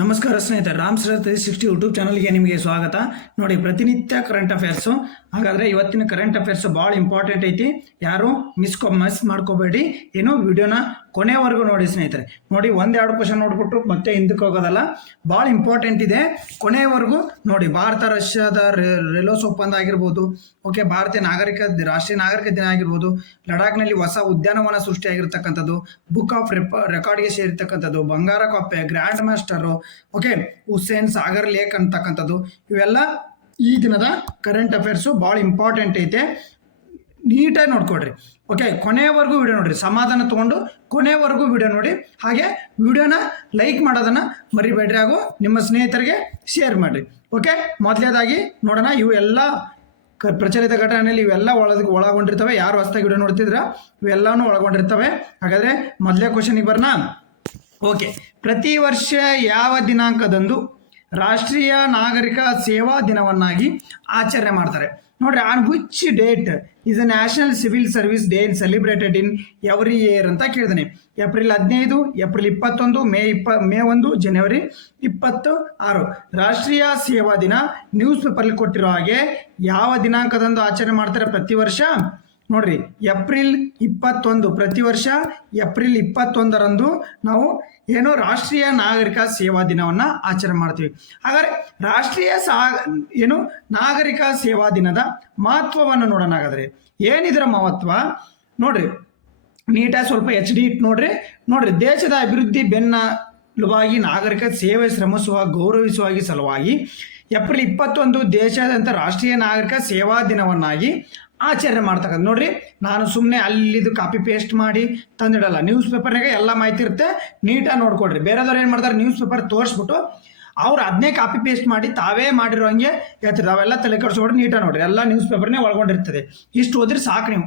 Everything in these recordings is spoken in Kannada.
ನಮಸ್ಕಾರ ಸ್ನೇಹಿತರೆ, ರಾಮ್ ಸರ್ 360 ಯೂಟ್ಯೂಬ್ ಚಾನಲ್ಗೆ ನಿಮಗೆ ಸ್ವಾಗತ. ನೋಡಿ, ಪ್ರತಿನಿತ್ಯ ಕರೆಂಟ್ ಅಫೇರ್ಸು. ಹಾಗಾದರೆ ಇವತ್ತಿನ ಕರೆಂಟ್ ಅಫೇರ್ಸ್ ಭಾಳ ಇಂಪಾರ್ಟೆಂಟ್ ಐತಿ. ಯಾರು ಮಿಸ್ ಮಾಡ್ಕೋಬೇಡಿ. ಏನು ವಿಡಿಯೋನ ಕೊನೆವರೆಗೂ ನೋಡಿ ಸ್ನೇಹಿತರೆ. ನೋಡಿ, ಒಂದೆರಡು ಕ್ವಶನ್ ನೋಡ್ಬಿಟ್ಟು ಮತ್ತೆ ಹಿಂದಕ್ಕೆ ಹೋಗೋದಲ್ಲ, ಭಾಳ ಇಂಪಾರ್ಟೆಂಟ್ ಇದೆ. ಕೊನೆಯವರೆಗೂ ನೋಡಿ. ಭಾರತ ರಷ್ಯಾದ ರೆಲೋಸ್ ಒಪ್ಪಂದ ಆಗಿರ್ಬೋದು, ಓಕೆ, ಭಾರತೀಯ ರಾಷ್ಟ್ರೀಯ ನಾಗರಿಕ ದಿನ ಆಗಿರ್ಬೋದು, ಲಡಾಖ್ನಲ್ಲಿ ಹೊಸ ಉದ್ಯಾನವನ ಸೃಷ್ಟಿಯಾಗಿರ್ತಕ್ಕಂಥದ್ದು, ಬುಕ್ ಆಫ್ ರೆಕಾರ್ಡ್ಗೆ ಸೇರಿರ್ತಕ್ಕಂಥದ್ದು, ಬಂಗಾರ ಕಪ್ಪೆ, grand master, okay, Hussain Sagar lake ಅಂತಕ್ಕಂಥದ್ದು, ಇವೆಲ್ಲ ಈ ದಿನದ ಕರೆಂಟ್ ಅಫೇರ್ಸು ಭಾಳ ಇಂಪಾರ್ಟೆಂಟ್ ಐತೆ. ನೀಟಾಗಿ ನೋಡ್ಕೊಡ್ರಿ. ಓಕೆ, ಕೊನೆಯವರೆಗೂ ವಿಡಿಯೋ ನೋಡಿರಿ. ಸಮಾಧಾನ ತೊಗೊಂಡು ಕೊನೆಯವರೆಗೂ ವಿಡಿಯೋ ನೋಡಿ. ಹಾಗೆ ವಿಡಿಯೋನ ಲೈಕ್ ಮಾಡೋದನ್ನು ಮರಿಬೇಡ್ರಿ, ಹಾಗೂ ನಿಮ್ಮ ಸ್ನೇಹಿತರಿಗೆ ಶೇರ್ ಮಾಡಿರಿ. ಓಕೆ, ಮೊದಲನೇದಾಗಿ ನೋಡೋಣ. ಇವು ಎಲ್ಲ ಪ್ರಚಲಿತ ಘಟನೆಯಲ್ಲಿ ಇವೆಲ್ಲ ಒಳಗೊಂಡಿರ್ತವೆ. ಯಾರು ಹೊಸದಾಗಿ ವಿಡಿಯೋ ನೋಡ್ತಿದ್ರ ಇವೆಲ್ಲನೂ ಒಳಗೊಂಡಿರ್ತವೆ. ಹಾಗಾದರೆ ಮೊದಲೇ ಕ್ವಶನಿಗೆ ಬರೋಣ. ಓಕೆ, ಪ್ರತಿ ವರ್ಷ ಯಾವ ದಿನಾಂಕದಂದು ರಾಷ್ಟ್ರೀಯ ನಾಗರಿಕ ಸೇವಾ ದಿನವನ್ನಾಗಿ ಆಚರಣೆ ಮಾಡ್ತಾರೆ? ನೋಡ್ರಿ, on which date is a national civil service day celebrated in every year ಅಂತ ಕೇಳಿದಾನೆ. ಏಪ್ರಿಲ್ 15, ಏಪ್ರಿಲ್ 21, ಮೇ 1, ಜನವರಿ 26. ರಾಷ್ಟ್ರೀಯ ಸೇವಾ ದಿನ ನ್ಯೂಸ್ ಪೇಪರ್ಲಿ ಕೊಟ್ಟಿರೋ ಹಾಗೆ ಯಾವ ದಿನಾಂಕದಂದು ಆಚರಣೆ ಮಾಡ್ತಾರೆ ಪ್ರತಿ ವರ್ಷ? ನೋಡ್ರಿ, ಏಪ್ರಿಲ್ 21. ಪ್ರತಿ ವರ್ಷ ಏಪ್ರಿಲ್ 21ರಂದು ನಾವು ರಾಷ್ಟ್ರೀಯ ನಾಗರಿಕ ಸೇವಾ ದಿನವನ್ನು ಆಚರಣೆ ಮಾಡ್ತೀವಿ. ಹಾಗಾದರೆ ರಾಷ್ಟ್ರೀಯ ನಾಗರಿಕ ಸೇವಾ ದಿನದ ಮಹತ್ವವನ್ನು ನೋಡೋಣ. ಹಾಗಾದರೆ ಏನಿದರ ಮಹತ್ವ ನೋಡ್ರಿ, ನೀಟಾಗಿ ಸ್ವಲ್ಪ HD ಇಟ್ಟು ನೋಡ್ರಿ. ದೇಶದ ಅಭಿವೃದ್ಧಿ ಬೆನ್ನೆಲುಬಾಗಿ ನಾಗರಿಕ ಸೇವೆ ಶ್ರಮಿಸುವ ಗೌರವಿಸುವ ಸಲುವಾಗಿ ಏಪ್ರಿಲ್ 21 ದೇಶಾದ್ಯಂತ ರಾಷ್ಟ್ರೀಯ ನಾಗರಿಕ ಸೇವಾ ದಿನವನ್ನಾಗಿ ಆಚರಣೆ ಮಾಡ್ತಕ್ಕಂಥ. ನೋಡ್ರಿ, ನಾನು ಸುಮ್ಮನೆ ಅಲ್ಲಿದು ಕಾಪಿ ಪೇಸ್ಟ್ ಮಾಡಿ ತಂದಿಡಲ್ಲ. ನ್ಯೂಸ್ ಪೇಪರ್ನಾಗೆ ಎಲ್ಲ ಮಾಹಿತಿ ಇರುತ್ತೆ, ನೀಟಾಗಿ ನೋಡ್ಕೊಡ್ರಿ. ಬೇರೆದವ್ರು ಏನು ಮಾಡ್ತಾರೆ, ನ್ಯೂಸ್ ಪೇಪರ್ ತೋರಿಸ್ಬಿಟ್ಟು ಅವ್ರು ಅದನ್ನೇ ಕಾಪಿ ಪೇಸ್ಟ್ ಮಾಡಿ ತಾವೇ ಮಾಡಿರೋ ಹಂಗೆ ಹೇಳ್ತಿರ್ತಾರೆ. ಅವೆಲ್ಲ ತಲೆ ಕೆಡಿಸ್ಬಿಟ್ಟು ನೀಟಾಗಿ ನೋಡ್ರಿ, ಎಲ್ಲ ನ್ಯೂಸ್ ಪೇಪರ್ನೇ ಒಳಗೊಂಡಿರ್ತದೆ. ಇಷ್ಟು ಓದ್ರಿ ಸಾಕು ನೀವು.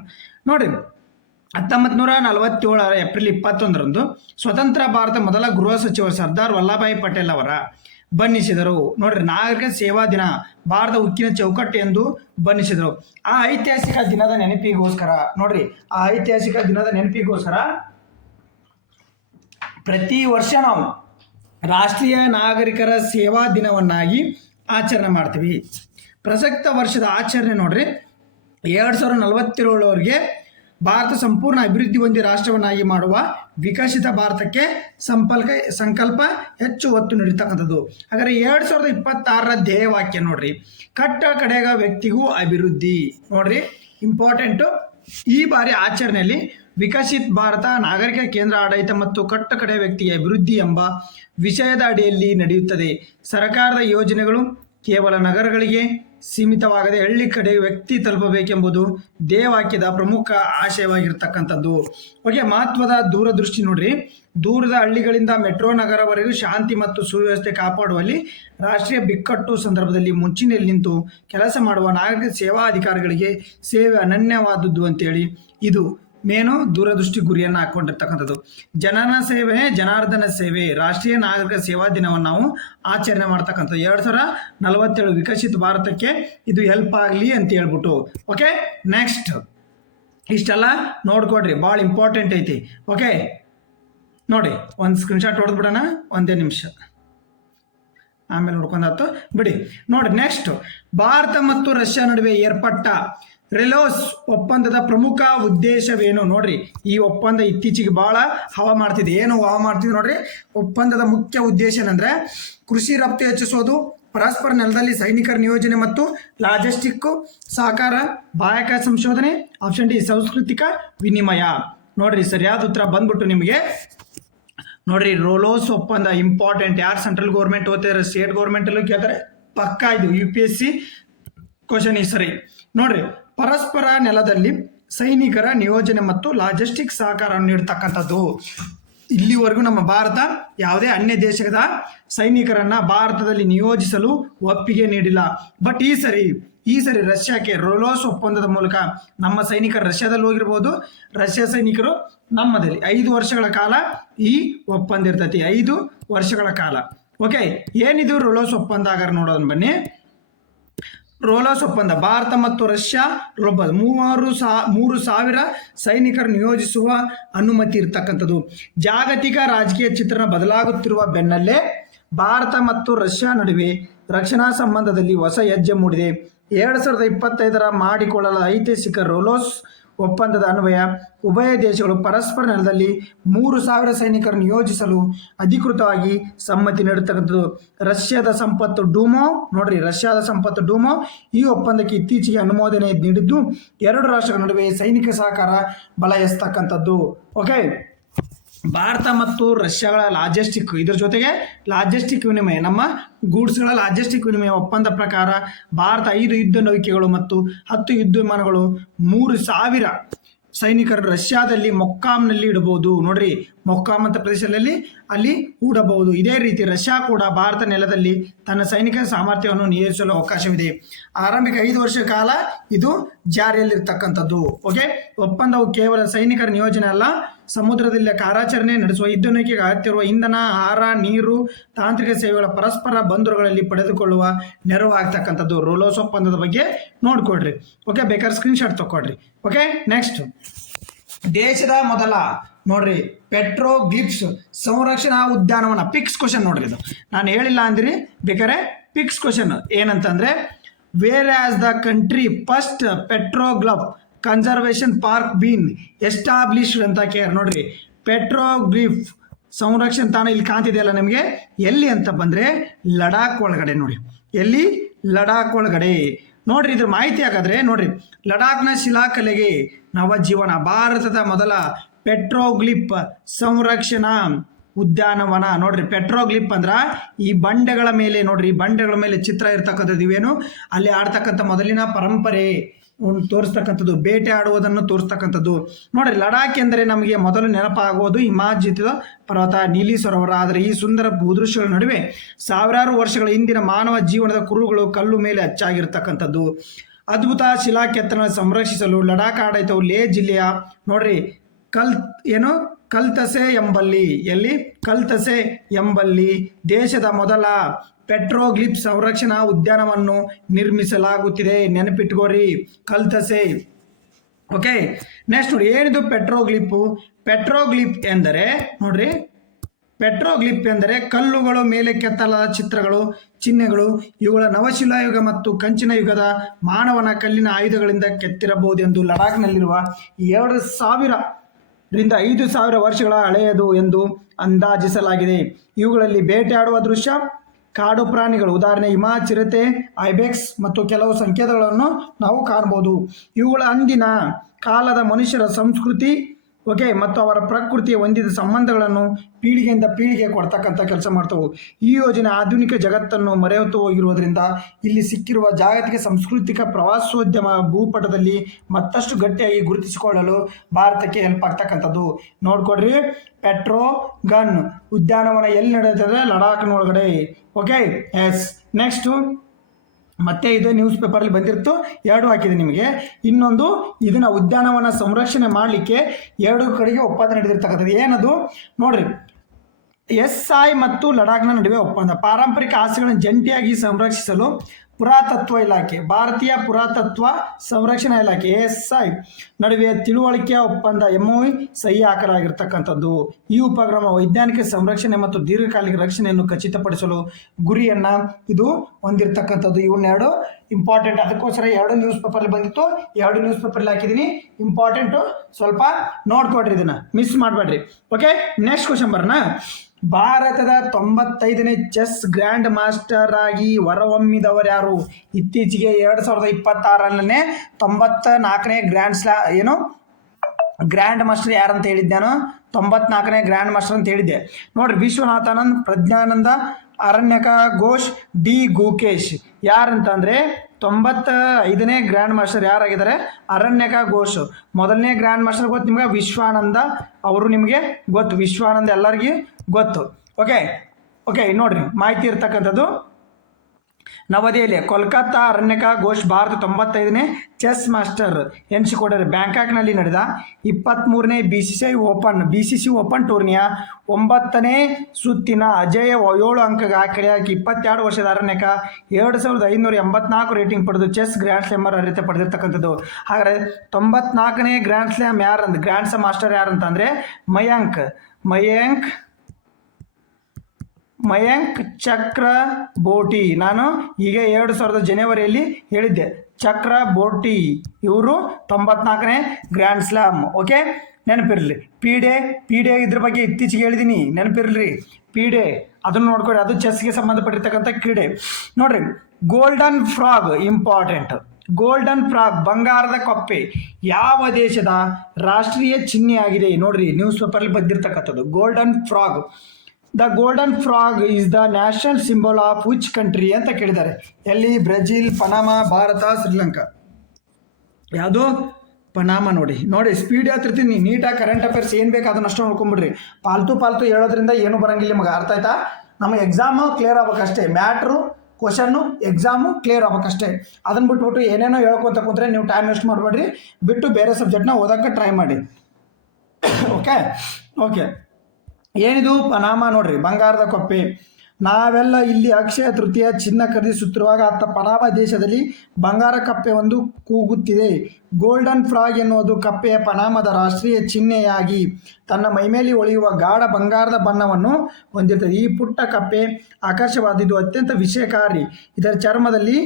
ನೋಡ್ರಿ, 1947 ಏಪ್ರಿಲ್ 21ರಂದು ಸ್ವತಂತ್ರ ಭಾರತ ಮೊದಲ ಗೃಹ ಸಚಿವ ಸರ್ದಾರ್ ವಲ್ಲಭಾಯಿ ಪಟೇಲ್ ಅವರ ಬಣ್ಣಿಸಿದರು. ನೋಡ್ರಿ, ನಾಗರಿಕ ಸೇವಾ ದಿನ ಭಾರತ ಉಕ್ಕಿನ ಚೌಕಟ್ಟು ಎಂದು ಬಣ್ಣಿಸಿದರು. ಆ ಐತಿಹಾಸಿಕ ದಿನದ ನೆನಪಿಗೋಸ್ಕರ ನೋಡ್ರಿ, ಆ ಐತಿಹಾಸಿಕ ದಿನದ ನೆನಪಿಗೋಸ್ಕರ ಪ್ರತಿ ವರ್ಷ ನಾವು ರಾಷ್ಟ್ರೀಯ ನಾಗರಿಕರ ಸೇವಾ ದಿನವನ್ನಾಗಿ ಆಚರಣೆ ಮಾಡ್ತೀವಿ. ಪ್ರಸಕ್ತ ವರ್ಷದ ಆಚರಣೆ ನೋಡ್ರಿ, 2047ರವರೆಗೆ ಭಾರತ ಸಂಪೂರ್ಣ ಅಭಿವೃದ್ಧಿ ಹೊಂದಿ ರಾಷ್ಟ್ರವನ್ನಾಗಿ ಮಾಡುವ ವಿಕಸಿತ ಭಾರತಕ್ಕೆ ಸಂಕಲ್ಪ ಹೆಚ್ಚು ಒತ್ತು ನೀಡಿರ್ತಕ್ಕಂಥದ್ದು. ಹಾಗಾದರೆ 2026ರ ಧ್ಯೇಯವಾಕ್ಯ ನೋಡ್ರಿ, ಕಟ್ಟ ಕಡೆಗ ವ್ಯಕ್ತಿಗೂ ಅಭಿವೃದ್ಧಿ. ನೋಡ್ರಿ, ಇಂಪಾರ್ಟೆಂಟು. ಈ ಬಾರಿ ಆಚರಣೆಯಲ್ಲಿ ವಿಕಸಿತ್ ಭಾರತ ನಾಗರಿಕ ಕೇಂದ್ರ ಆಡಳಿತ ಮತ್ತು ಕಟ್ಟ ಕಡೆ ವ್ಯಕ್ತಿಗೆ ಅಭಿವೃದ್ಧಿ ಎಂಬ ವಿಷಯದ ಅಡಿಯಲ್ಲಿ ನಡೆಯುತ್ತದೆ. ಸರ್ಕಾರದ ಯೋಜನೆಗಳು ಕೇವಲ ನಗರಗಳಿಗೆ ಸೀಮಿತವಾಗದೆ ಹಳ್ಳಿ ಕಡೆ ವ್ಯಕ್ತಿ ತಲುಪಬೇಕೆಂಬುದು ಧ್ಯೇಯವಾಕ್ಯದ ಪ್ರಮುಖ ಆಶಯವಾಗಿರ್ತಕ್ಕಂಥದ್ದು. ಓಕೆ, ಮಹತ್ವದ ದೂರದೃಷ್ಟಿ ನೋಡ್ರಿ. ದೂರದ ಹಳ್ಳಿಗಳಿಂದ ಮೆಟ್ರೋ ನಗರವರೆಗೂ ಶಾಂತಿ ಮತ್ತು ಸುವ್ಯವಸ್ಥೆ ಕಾಪಾಡುವಲ್ಲಿ ರಾಷ್ಟ್ರೀಯ ಬಿಕ್ಕಟ್ಟು ಸಂದರ್ಭದಲ್ಲಿ ಮುಂಚಿನಲ್ಲಿ ನಿಂತು ಕೆಲಸ ಮಾಡುವ ನಾಗರಿಕ ಸೇವಾ ಅಧಿಕಾರಿಗಳಿಗೆ ಸೇವೆ ಅನನ್ಯವಾದದ್ದು ಅಂತೇಳಿ ಇದು ಮೇನು ದೂರದೃಷ್ಟಿ ಗುರಿಯನ್ನು ಹಾಕೊಂಡಿರ್ತಕ್ಕಂಥದ್ದು. ಜನನ ಸೇವೆ ಜನಾರ್ದನ ಸೇವೆ ರಾಷ್ಟ್ರೀಯ ನಾಗರಿಕ ಸೇವಾ ದಿನವನ್ನು ನಾವು ಆಚರಣೆ ಮಾಡ್ತಕ್ಕಂಥದ್ದು. 2047 ವಿಕಸಿತ ಭಾರತಕ್ಕೆ ಇದು ಹೆಲ್ಪ್ ಆಗಲಿ ಅಂತ ಹೇಳ್ಬಿಟ್ಟು. ಓಕೆ, ನೆಕ್ಸ್ಟ್ ಇಷ್ಟೆಲ್ಲ ನೋಡ್ಕೊಡ್ರಿ, ಭಾಳ ಇಂಪಾರ್ಟೆಂಟ್ ಐತಿ. ಓಕೆ, ನೋಡಿ, ಒಂದು ಸ್ಕ್ರೀನ್ಶಾಟ್ ಹೊಡೆದ್ಬಿಡೋಣ, ಒಂದೇ ನಿಮಿಷ, ಆಮೇಲೆ ನೋಡ್ಕೊಂಡಾತು ಬಿಡಿ. ನೋಡಿ, ನೆಕ್ಸ್ಟ್ ಭಾರತ ಮತ್ತು ರಷ್ಯಾ ನಡುವೆ ಏರ್ಪಟ್ಟ ರೆಲೋಸ್ ಒಪ್ಪಂದದ ಪ್ರಮುಖ ಉದ್ದೇಶವೇನು? ನೋಡ್ರಿ, ಈ ಒಪ್ಪಂದ ಇತ್ತೀಚೆಗೆ ಭಾಳ ಹವಾ ಮಾಡ್ತಿದೆ. ಏನು ಹವಾ ಮಾಡ್ತಿದೆ ನೋಡ್ರಿ? ಒಪ್ಪಂದದ ಮುಖ್ಯ ಉದ್ದೇಶ ಏನಂದ್ರೆ ಕೃಷಿ ರಫ್ತು ಹೆಚ್ಚಿಸೋದು, ಪರಸ್ಪರ ನೆಲದಲ್ಲಿ ಸೈನಿಕರ ನಿಯೋಜನೆ ಮತ್ತು ಲಾಜಿಸ್ಟಿಕ್ ಸಹಕಾರ, ಬಾಹ್ಯಾಕಾಶ ಸಂಶೋಧನೆ. ಆಪ್ಷನ್ ಡಿ ಸಾಂಸ್ಕೃತಿಕ ವಿನಿಮಯ. ನೋಡ್ರಿ, ಸರಿಯಾದ ಉತ್ತರ ಬಂದ್ಬಿಟ್ಟು ನಿಮಗೆ ನೋಡ್ರಿ, ರೋಲೋಸ್ ಒಪ್ಪಂದ ಇಂಪಾರ್ಟೆಂಟ್. ಯಾರು ಸೆಂಟ್ರಲ್ ಗೌರ್ಮೆಂಟ್ ಓದ್ತಾರೆ, ಸ್ಟೇಟ್ ಗೌರ್ಮೆಂಟಲ್ಲೂ ಕೇಳ್ತಾರೆ, ಪಕ್ಕ ಇದು UPSC ಕ್ವಶನ್ ಈ ಸರಿ. ನೋಡ್ರಿ, ಪರಸ್ಪರ ನೆಲದಲ್ಲಿ ಸೈನಿಕರ ನಿಯೋಜನೆ ಮತ್ತು ಲಾಜಿಸ್ಟಿಕ್ ಸಹಕಾರ ನೀಡ್ತಕ್ಕಂಥದ್ದು. ಇಲ್ಲಿವರೆಗೂ ನಮ್ಮ ಭಾರತ ಯಾವುದೇ ಅನ್ಯ ದೇಶದ ಸೈನಿಕರನ್ನ ಭಾರತದಲ್ಲಿ ನಿಯೋಜಿಸಲು ಒಪ್ಪಿಗೆ ನೀಡಿಲ್ಲ. ಬಟ್ ಈ ಸರಿ ರಷ್ಯಾಕ್ಕೆ ರೋಲೋಸ್ ಒಪ್ಪಂದದ ಮೂಲಕ ನಮ್ಮ ಸೈನಿಕರು ರಷ್ಯಾದಲ್ಲಿ ಹೋಗಿರ್ಬೋದು, ರಷ್ಯಾ ಸೈನಿಕರು ನಮ್ಮದಲ್ಲಿ 5 ವರ್ಷಗಳ ಕಾಲ ಈ ಒಪ್ಪಂದ ಇರ್ತೈತಿ. 5 ವರ್ಷಗಳ ಕಾಲ. ಓಕೆ, ಏನಿದು ರೋಲೋಸ್ ಒಪ್ಪಂದ ಆಗಾರ ನೋಡೋದನ್ನ ಬನ್ನಿ. ರೋಲೋಸ್ ಒಪ್ಪಂದ ಭಾರತ ಮತ್ತು ರಷ್ಯಾ 3,000 ಸೈನಿಕರು ನಿಯೋಜಿಸುವ ಅನುಮತಿ ಇರ್ತಕ್ಕಂಥದ್ದು. ಜಾಗತಿಕ ರಾಜಕೀಯ ಚಿತ್ರಣ ಬದಲಾಗುತ್ತಿರುವ ಬೆನ್ನಲ್ಲೇ ಭಾರತ ಮತ್ತು ರಷ್ಯಾ ನಡುವೆ ರಕ್ಷಣಾ ಸಂಬಂಧದಲ್ಲಿ ಹೊಸ ಹೆಜ್ಜೆ ಮೂಡಿದೆ. 2025ರ ಮಾಡಿಕೊಳ್ಳಲಾದ ಐತಿಹಾಸಿಕ ರೋಲೋಸ್ ಒಪ್ಪಂದದ ಅನ್ವಯ ಉಭಯ ದೇಶಗಳು ಪರಸ್ಪರ ನೆಲದಲ್ಲಿ 3,000 ಸೈನಿಕರನ್ನು ನಿಯೋಜಿಸಲು ಅಧಿಕೃತವಾಗಿ ಸಮ್ಮತಿ ನೀಡುತ್ತಕ್ಕಂಥದ್ದು. ರಷ್ಯಾದ ಸಂಪತ್ತು ಡೂಮೋ ಈ ಒಪ್ಪಂದಕ್ಕೆ ಇತ್ತೀಚೆಗೆ ಅನುಮೋದನೆ ನೀಡಿದ್ದು, ಎರಡು ರಾಷ್ಟ್ರಗಳ ನಡುವೆ ಸೈನಿಕ ಸಹಕಾರ ಬಲಸ್ತಕ್ಕಂಥದ್ದು. ಓಕೆ, ಭಾರತ ಮತ್ತು ರಷ್ಯಾಗಳ ಇದರ ಜೊತೆಗೆ ಲಾಜಿಸ್ಟಿಕ್ ವಿನಿಮಯ, ನಮ್ಮ ಗೂಡ್ಸ್ಗಳ ಲಾಜಿಸ್ಟಿಕ್ ವಿನಿಮಯ ಒಪ್ಪಂದ ಪ್ರಕಾರ ಭಾರತ 5 ಯುದ್ಧ ನೌಕೆಗಳು ಮತ್ತು 10 ಯುದ್ಧ ವಿಮಾನಗಳು 3,000 ಸೈನಿಕರನ್ನು ರಷ್ಯಾದಲ್ಲಿ ಮೊಕ್ಕಾಂನಲ್ಲಿ ಇಡಬಹುದು. ನೋಡ್ರಿ, ಮೊಕ್ಕಾಂ ಅಂತ ಪ್ರದೇಶದಲ್ಲಿ ಅಲ್ಲಿ ಹೂಡಬಹುದು. ಇದೇ ರೀತಿ ರಷ್ಯಾ ಕೂಡ ಭಾರತ ನೆಲದಲ್ಲಿ ತನ್ನ ಸೈನಿಕ ಸಾಮರ್ಥ್ಯವನ್ನು ನಿಯೋಜಿಸಲು ಅವಕಾಶವಿದೆ. ಆರಂಭಿಕ 5 ವರ್ಷ ಕಾಲ ಇದು ಜಾರಿಯಲ್ಲಿರ್ತಕ್ಕಂಥದ್ದು. ಓಕೆ, ಒಪ್ಪಂದವು ಕೇವಲ ಸೈನಿಕರ ನಿಯೋಜನೆ ಅಲ್ಲ, ಸಮುದ್ರದಲ್ಲಿ ಕಾರ್ಯಾಚರಣೆ ನಡೆಸುವ ಯುದ್ಧ ನೌಕೆಗೆ ಅಗತ್ಯವಿರುವ ಇಂಧನ, ಆಹಾರ, ನೀರು, ತಾಂತ್ರಿಕ ಸೇವೆಗಳ ಪರಸ್ಪರ ಬಂದರುಗಳಲ್ಲಿ ಪಡೆದುಕೊಳ್ಳುವ ನೆರವು ಆಗ್ತಕ್ಕಂಥದ್ದು. ರೋಲೋಸ್ ಒಪ್ಪಂದದ ಬಗ್ಗೆ ನೋಡ್ಕೊಡ್ರಿ. ಓಕೆ, ಬೇಕಾದ್ರೆ ಸ್ಕ್ರೀನ್ಶಾಟ್ ತಗೊಳ್ರಿ. ಓಕೆ, ನೆಕ್ಸ್ಟ್ ದೇಶದ ಮೊದಲ ನೋಡ್ರಿ ಪೆಟ್ರೋಗ್ಲಿಫ್ಸ್ ಸಂರಕ್ಷಣಾ ಉದ್ಯಾನವನ. ಪಿಕ್ಸ್ ಕ್ವಶನ್ ನೋಡ್ರಿ, ಇದು ನಾನು ಹೇಳಿಲ್ಲ ಅಂದ್ರಿ, ಬೇಕಾದ್ರೆ ಪಿಕ್ಸ್ ಕ್ವಶನ್ ಏನಂತಂದ್ರೆ, where has the country first petroglyph conservation park been established ಅಂತ ಕೇರ್. ನೋಡ್ರಿ, ಪೆಟ್ರೋಗ್ಲಿಫ್ ಸಂರಕ್ಷಣಾ ತಾಣ ಇಲ್ಲಿ ಕಾಣ್ತಿದೆಯಲ್ಲ ನಿಮಗೆ, ಎಲ್ಲಿ ಅಂತ ಬಂದರೆ ಲಡಾಖ್ ಒಳಗಡೆ. ನೋಡಿ, ಎಲ್ಲಿ? ಲಡಾಖ್ ಒಳಗಡೆ. ನೋಡ್ರಿ, ಇದ್ರ ಮಾಹಿತಿ ಹಾಗಾದ್ರೆ ನೋಡ್ರಿ, ಲಡಾಖ್ನ ಶಿಲಾಕಲೆಗೆ ನವಜೀವನ. ಭಾರತದ ಮೊದಲ ಪೆಟ್ರೋಗ್ಲಿಫ್ ಸಂರಕ್ಷಣಾ ಉದ್ಯಾನವನ. ನೋಡ್ರಿ, ಪೆಟ್ರೋಗ್ಲಿಫ್ ಅಂದ್ರ ಈ ಬಂಡೆಗಳ ಮೇಲೆ, ನೋಡ್ರಿ, ಈ ಬಂಡೆಗಳ ಮೇಲೆ ಚಿತ್ರ ಇರ್ತಕ್ಕಂಥದ್ದು. ಇವೇನು ಅಲ್ಲಿ ಆಡ್ತಕ್ಕಂಥ ಮೊದಲಿನ ಪರಂಪರೆ ತೋರಿಸ್ತಕ್ಕಂಥದ್ದು, ಬೇಟೆ ಆಡುವುದನ್ನು ತೋರಿಸ್ತಕ್ಕಂಥದ್ದು. ನೋಡ್ರಿ, ಲಡಾಖ್ ಎಂದರೆ ನಮಗೆ ಮೊದಲು ನೆನಪಾಗುವುದು ಹಿಮಾಚ್ಛಾದಿತ ಪರ್ವತ, ನೀಲಿ ಸರೋವರ. ಆದರೆ ಈ ಸುಂದರ ಭೂದೃಶ್ಯಗಳ ನಡುವೆ ಸಾವಿರಾರು ವರ್ಷಗಳ ಹಿಂದಿನ ಮಾನವ ಜೀವನದ ಕುರುಹುಗಳು ಕಲ್ಲು ಮೇಲೆ ಹಚ್ಚಾಗಿರ್ತಕ್ಕಂಥದ್ದು. ಅದ್ಭುತ ಶಿಲಾಕೆತ್ತನ ಸಂರಕ್ಷಿಸಲು ಲಡಾಖ್ ಆಡಳಿತವು ಲೇ ಜಿಲ್ಲೆಯ ನೋಡ್ರಿ ಕಲ್ತಸೆ ಎಂಬಲ್ಲಿ ದೇಶದ ಮೊದಲ ಪೆಟ್ರೋಗ್ಲಿಫ್ ಸಂರಕ್ಷಣಾ ಉದ್ಯಾನವನ್ನು ನಿರ್ಮಿಸಲಾಗುತ್ತಿದೆ. ನೆನಪಿಟ್ಕೋರಿ, ಕಲ್ತಸೆ. ಓಕೆ, ನೆಕ್ಸ್ಟ್ ನೋಡಿ, ಏನಿದು ಪೆಟ್ರೋಗ್ಲಿಫ್ ಎಂದರೆ ನೋಡ್ರಿ, ಪೆಟ್ರೋಗ್ಲಿಫ್ ಎಂದರೆ ಕಲ್ಲುಗಳು ಮೇಲೆ ಕೆತ್ತಲಾದ ಚಿತ್ರಗಳು, ಚಿಹ್ನೆಗಳು. ಇವುಗಳ ನವಶಿಲಾಯುಗ ಮತ್ತು ಕಂಚಿನ ಯುಗದ ಮಾನವನ ಕಲ್ಲಿನ ಆಯುಧಗಳಿಂದ ಕೆತ್ತಿರಬಹುದೆಂದು ಲಡಾಖ್ನಲ್ಲಿರುವ 2,000ರಿಂದ 5,000 ವರ್ಷಗಳ ಹಳೆಯದು ಎಂದು ಅಂದಾಜಿಸಲಾಗಿದೆ. ಇವುಗಳಲ್ಲಿ ಬೇಟೆಯಾಡುವ ದೃಶ್ಯ, ಕಾಡು ಪ್ರಾಣಿಗಳು, ಉದಾಹರಣೆ ಹಿಮ, ಚಿರತೆ, ಐಬೆಕ್ಸ್ ಮತ್ತು ಕೆಲವು ಸಂಕೇತಗಳನ್ನು ನಾವು ಕಾಣಬಹುದು. ಇವುಗಳ ಅಂದಿನ ಕಾಲದ ಮನುಷ್ಯರ ಸಂಸ್ಕೃತಿ ಓಕೆ ಮತ್ತು ಅವರ ಪ್ರಕೃತಿಯ ಹೊಂದಿದ ಸಂಬಂಧಗಳನ್ನು ಪೀಳಿಗೆಯಿಂದ ಪೀಳಿಗೆ ಕೊಡ್ತಕ್ಕಂಥ ಕೆಲಸ ಮಾಡ್ತವೆ. ಈ ಯೋಜನೆ ಆಧುನಿಕ ಜಗತ್ತನ್ನು ಮರೆತು ಹೋಗಿರುವುದರಿಂದ ಇಲ್ಲಿ ಸಿಕ್ಕಿರುವ ಜಾಗತಿಕ ಸಾಂಸ್ಕೃತಿಕ ಪ್ರವಾಸೋದ್ಯಮ ಭೂಪಟದಲ್ಲಿ ಮತ್ತಷ್ಟು ಗಟ್ಟಿಯಾಗಿ ಗುರುತಿಸಿಕೊಳ್ಳಲು ಭಾರತಕ್ಕೆ ಹೆಲ್ಪ್ ಆಗ್ತಕ್ಕಂಥದ್ದು. ನೋಡ್ಕೊಡ್ರಿ, ಪೆಟ್ರೋಗನ್ ಉದ್ಯಾನವನ ಎಲ್ಲಿ ನಡೆಯುತ್ತದೆ? ಲಡಾಖ್ನ ಒಳಗಡೆ. Okay, S. ನೆಕ್ಸ್ಟು ಮತ್ತೆ ಇದೇ ನ್ಯೂಸ್ ಪೇಪರಲ್ಲಿ ಬಂದಿತ್ತು, 2 ಹಾಕಿದೆ ನಿಮಗೆ. ಇನ್ನೊಂದು, ಇದನ್ನ ಉದ್ಯಾನವನ ಸಂರಕ್ಷಣೆ ಮಾಡಲಿಕ್ಕೆ 2 ಕಡೆಗೆ ಒಪ್ಪಂದ ನಡೆದಿರ್ತಕ್ಕಂಥದ್ದು. ಏನದು ನೋಡ್ರಿ, SI ಮತ್ತು ಲಡಾಖ್ನ ನಡುವೆ ಒಪ್ಪಂದ. ಪಾರಂಪರಿಕ ಆಸ್ತಿಗಳನ್ನು ಜಂಟಿಯಾಗಿ ಸಂರಕ್ಷಿಸಲು ಪುರಾತತ್ವ ಇಲಾಖೆ, ಭಾರತೀಯ ಪುರಾತತ್ವ ಸಂರಕ್ಷಣಾ ಇಲಾಖೆ SI ನಡುವೆ ತಿಳುವಳಿಕೆಯ ಒಪ್ಪಂದ MOU ಸಹಿ ಹಾಕಲಾಗಿರ್ತಕ್ಕಂಥದ್ದು. ಈ ಉಪಕ್ರಮ ವೈಜ್ಞಾನಿಕ ಸಂರಕ್ಷಣೆ ಮತ್ತು ದೀರ್ಘಕಾಲಿಕ ರಕ್ಷಣೆಯನ್ನು ಖಚಿತಪಡಿಸಲು ಗುರಿಯನ್ನು ಇದು ಹೊಂದಿರತಕ್ಕಂಥದ್ದು. ಇವನ್ನೆರಡು ಇಂಪಾರ್ಟೆಂಟ್, ಅದಕ್ಕೋಸ್ಕರ 2 ನ್ಯೂಸ್ ಪೇಪರ್ಲಿ ಬಂದಿತ್ತು, 2 ನ್ಯೂಸ್ ಪೇಪರ್ಲಿ ಹಾಕಿದ್ದೀನಿ. ಇಂಪಾರ್ಟೆಂಟು, ಸ್ವಲ್ಪ ನೋಡ್ಕೊಡ್ರಿ, ಇದನ್ನು ಮಿಸ್ ಮಾಡಬೇಡ್ರಿ. ಓಕೆ, ನೆಕ್ಸ್ಟ್ ಕ್ವಶನ್ ಬರೋಣ. ಭಾರತದ 95ನೇ ಚೆಸ್ ಗ್ರ್ಯಾಂಡ್ ಮಾಸ್ಟರ್ ಆಗಿ ಹೊರಹೊಮ್ಮಿದವರು ಯಾರು? ಇತ್ತೀಚೆಗೆ 2026ನೇ 94ನೇ ಗ್ರ್ಯಾಂಡ್ ಮಾಸ್ಟರ್ ಯಾರಂತ ಹೇಳಿದ್ದೆ ನಾನು? 94ನೇ ಗ್ರ್ಯಾಂಡ್ ಮಾಸ್ಟರ್ ಅಂತ ಹೇಳಿದ್ದೆ. ನೋಡ್ರಿ, ವಿಶ್ವನಾಥಾನಂದ್, ಪ್ರಜ್ಞಾನಂದ, ಅರಣ್ಯಕ ಘೋಷ್, ಡಿ ಗುಕೇಶ್. ಯಾರಂತಂದರೆ 95ನೇ ಗ್ರ್ಯಾಂಡ್ ಮಾಸ್ಟರ್ ಯಾರಾಗಿದ್ದಾರೆ? ಅರಣ್ಯಕ ಘೋಷ್. ಮೊದಲನೇ ಗ್ರ್ಯಾಂಡ್ ಮಾಸ್ಟರ್ ಗೊತ್ತು ನಿಮಗೆ, ವಿಶ್ವಾನಂದ ಅವರು ನಿಮಗೆ ಗೊತ್ತು. ವಿಶ್ವಾನಂದ ಎಲ್ಲರಿಗೂ ಗೊತ್ತು. ಓಕೆ ನೋಡ್ರಿ, ಮಾಹಿತಿ ಇರ್ತಕ್ಕಂಥದ್ದು. ನವದೆಹಲಿ, ಕೋಲ್ಕತ್ತಾ ಅರಣ್ಯಕ ಘೋಷ್ ಭಾರತ 95ನೇ ಚೆಸ್ ಮಾಸ್ಟರ್ ಎನಿಸಿಕೊಂಡರು. ಬ್ಯಾಂಕಾಕ್ನಲ್ಲಿ ನಡೆದ 23ನೇ BCC ಓಪನ್ ಟೂರ್ನಿಯ 9ನೇ ಸುತ್ತಿನ ಅಜೇಯ 7 ಅಂಕ ಗಳಿಕೆ 22 ವರ್ಷದ ಅರಣ್ಯಕ 2584 ರೇಟಿಂಗ್ ಪಡೆದು ಚೆಸ್ ಗ್ರ್ಯಾಂಡ್ ಸ್ಲಾಮರ್ ಅರ್ಹತೆ ಪಡೆದಿರ್ತಕ್ಕಂಥದ್ದು. ಹಾಗಾದರೆ 94ನೇ ಗ್ರ್ಯಾಂಡ್ ಸ್ಲಾಮ್ ಗ್ರ್ಯಾಂಡ್ ಮಾಸ್ಟರ್ ಯಾರಂತಂದರೆ ಮಯಾಂಕ್ ಮಯಾಂಕ್ ಚಕ್ರಬೋರ್ಟಿ. ನಾನು ಈಗ 2000 ಜನವರಿಯಲ್ಲಿ ಹೇಳಿದ್ದೆ. ಚಕ್ರಬೋರ್ಟಿ ಇವರು 94ನೇ ಗ್ರ್ಯಾಂಡ್ ಸ್ಲಾಮ್. ಓಕೆ, ನೆನಪಿರಲಿ. ಪೀಡೆ ಇದ್ರ ಬಗ್ಗೆ ಇತ್ತೀಚೆಗೆ ಹೇಳಿದ್ದೀನಿ, ನೆನಪಿರಲಿ. ಪೀಡೆ ಅದನ್ನು ನೋಡ್ಕೊಳ್ಳಿ, ಅದು ಚೆಸ್ಗೆ ಸಂಬಂಧಪಟ್ಟಿರ್ತಕ್ಕಂಥ ಕ್ರೀಡೆ. ನೋಡ್ರಿ, golden frog important. Golden frog ಬಂಗಾರದ ಕಪ್ಪೆ ಯಾವ ದೇಶದ ರಾಷ್ಟ್ರೀಯ ಚಿಹ್ನೆ ಆಗಿದೆ? ನೋಡ್ರಿ, ನ್ಯೂಸ್ ಪೇಪರಲ್ಲಿ ಬಂದಿರತಕ್ಕಂಥದ್ದು. Golden frog, the golden frog is the national symbol of which country ಅಂತ ಕೇಳಿದ್ದಾರೆ. ಎಲ್ಲಿ? ಬ್ರೆಜಿಲ್, ಪನಾಮಾ, ಭಾರತ, ಶ್ರೀಲಂಕಾ. ಯಾವುದು? ಪನಾಮ. ನೋಡಿ ಸ್ಪೀಡ್ ಹೇಳ್ತಿರ್ತೀನಿ. ನೀಟಾಗಿ ಕರೆಂಟ್ ಅಫೇರ್ಸ್ ಏನು ಬೇಕು ಅದನ್ನ ಅಷ್ಟು ನೋಡ್ಕೊಂಬಿಡ್ರಿ. ಪಾಲ್ತು ಹೇಳೋದ್ರಿಂದ ಏನು ಬರಂಗಿಲ್ಲ ನಿಮಗೆ. ಅರ್ಥ ಆಯ್ತಾ? ನಮ್ಮ ಎಕ್ಸಾಮು ಕ್ಲಿಯರ್ ಆಗ್ಬೇಕಷ್ಟೇ. ಮ್ಯಾಟ್ರು ಕ್ವಶನ್ನು ಎಕ್ಸಾಮು ಕ್ಲಿಯರ್ ಆಗ್ಬೇಕಷ್ಟೇ. ಅದನ್ನು ಬಿಟ್ಬಿಟ್ಟು ಏನೇನೋ ಹೇಳ್ಕೊತ ಕೂತ್ರೆ ನೀವು ಟೈಮ್ ವೇಸ್ಟ್ ಮಾಡಬೇಡ್ರಿ. ಬಿಟ್ಟು ಬೇರೆ ಸಬ್ಜೆಕ್ಟ್ನ ಓದೋಕ್ಕೆ ಟ್ರೈ ಮಾಡಿ. ಓಕೆ, ಏನಿದು? ಪನಾಮ. ನೋಡ್ರಿ, ಬಂಗಾರದ ಕಪ್ಪೆ. ನಾವೆಲ್ಲ ಇಲ್ಲಿ ಅಕ್ಷಯ ತೃತೀಯ ಚಿನ್ನ ಖರೀದಿಸುತ್ತಿರುವಾಗ ಅತ್ತ ಪನಾಮ ದೇಶದಲ್ಲಿ ಬಂಗಾರ ಕಪ್ಪೆ ಒಂದು ಕೂಗುತ್ತಿದೆ. ಗೋಲ್ಡನ್ ಫ್ರಾಗ್ ಎನ್ನುವುದು ಕಪ್ಪೆಯ ಪನಾಮದ ರಾಷ್ಟ್ರೀಯ ಚಿಹ್ನೆಯಾಗಿ ತನ್ನ ಮೈಮೇಲೆ ಹೊಳೆಯುವ ಗಾಢ ಬಂಗಾರದ ಬಣ್ಣವನ್ನು ಹೊಂದಿರುತ್ತದೆ. ಈ ಪುಟ್ಟ ಕಪ್ಪೆ ಆಕರ್ಷವಾದಿದ್ದು ಅತ್ಯಂತ ವಿಷಯಕಾರಿ. ಇದರ ಚರ್ಮದಲ್ಲಿ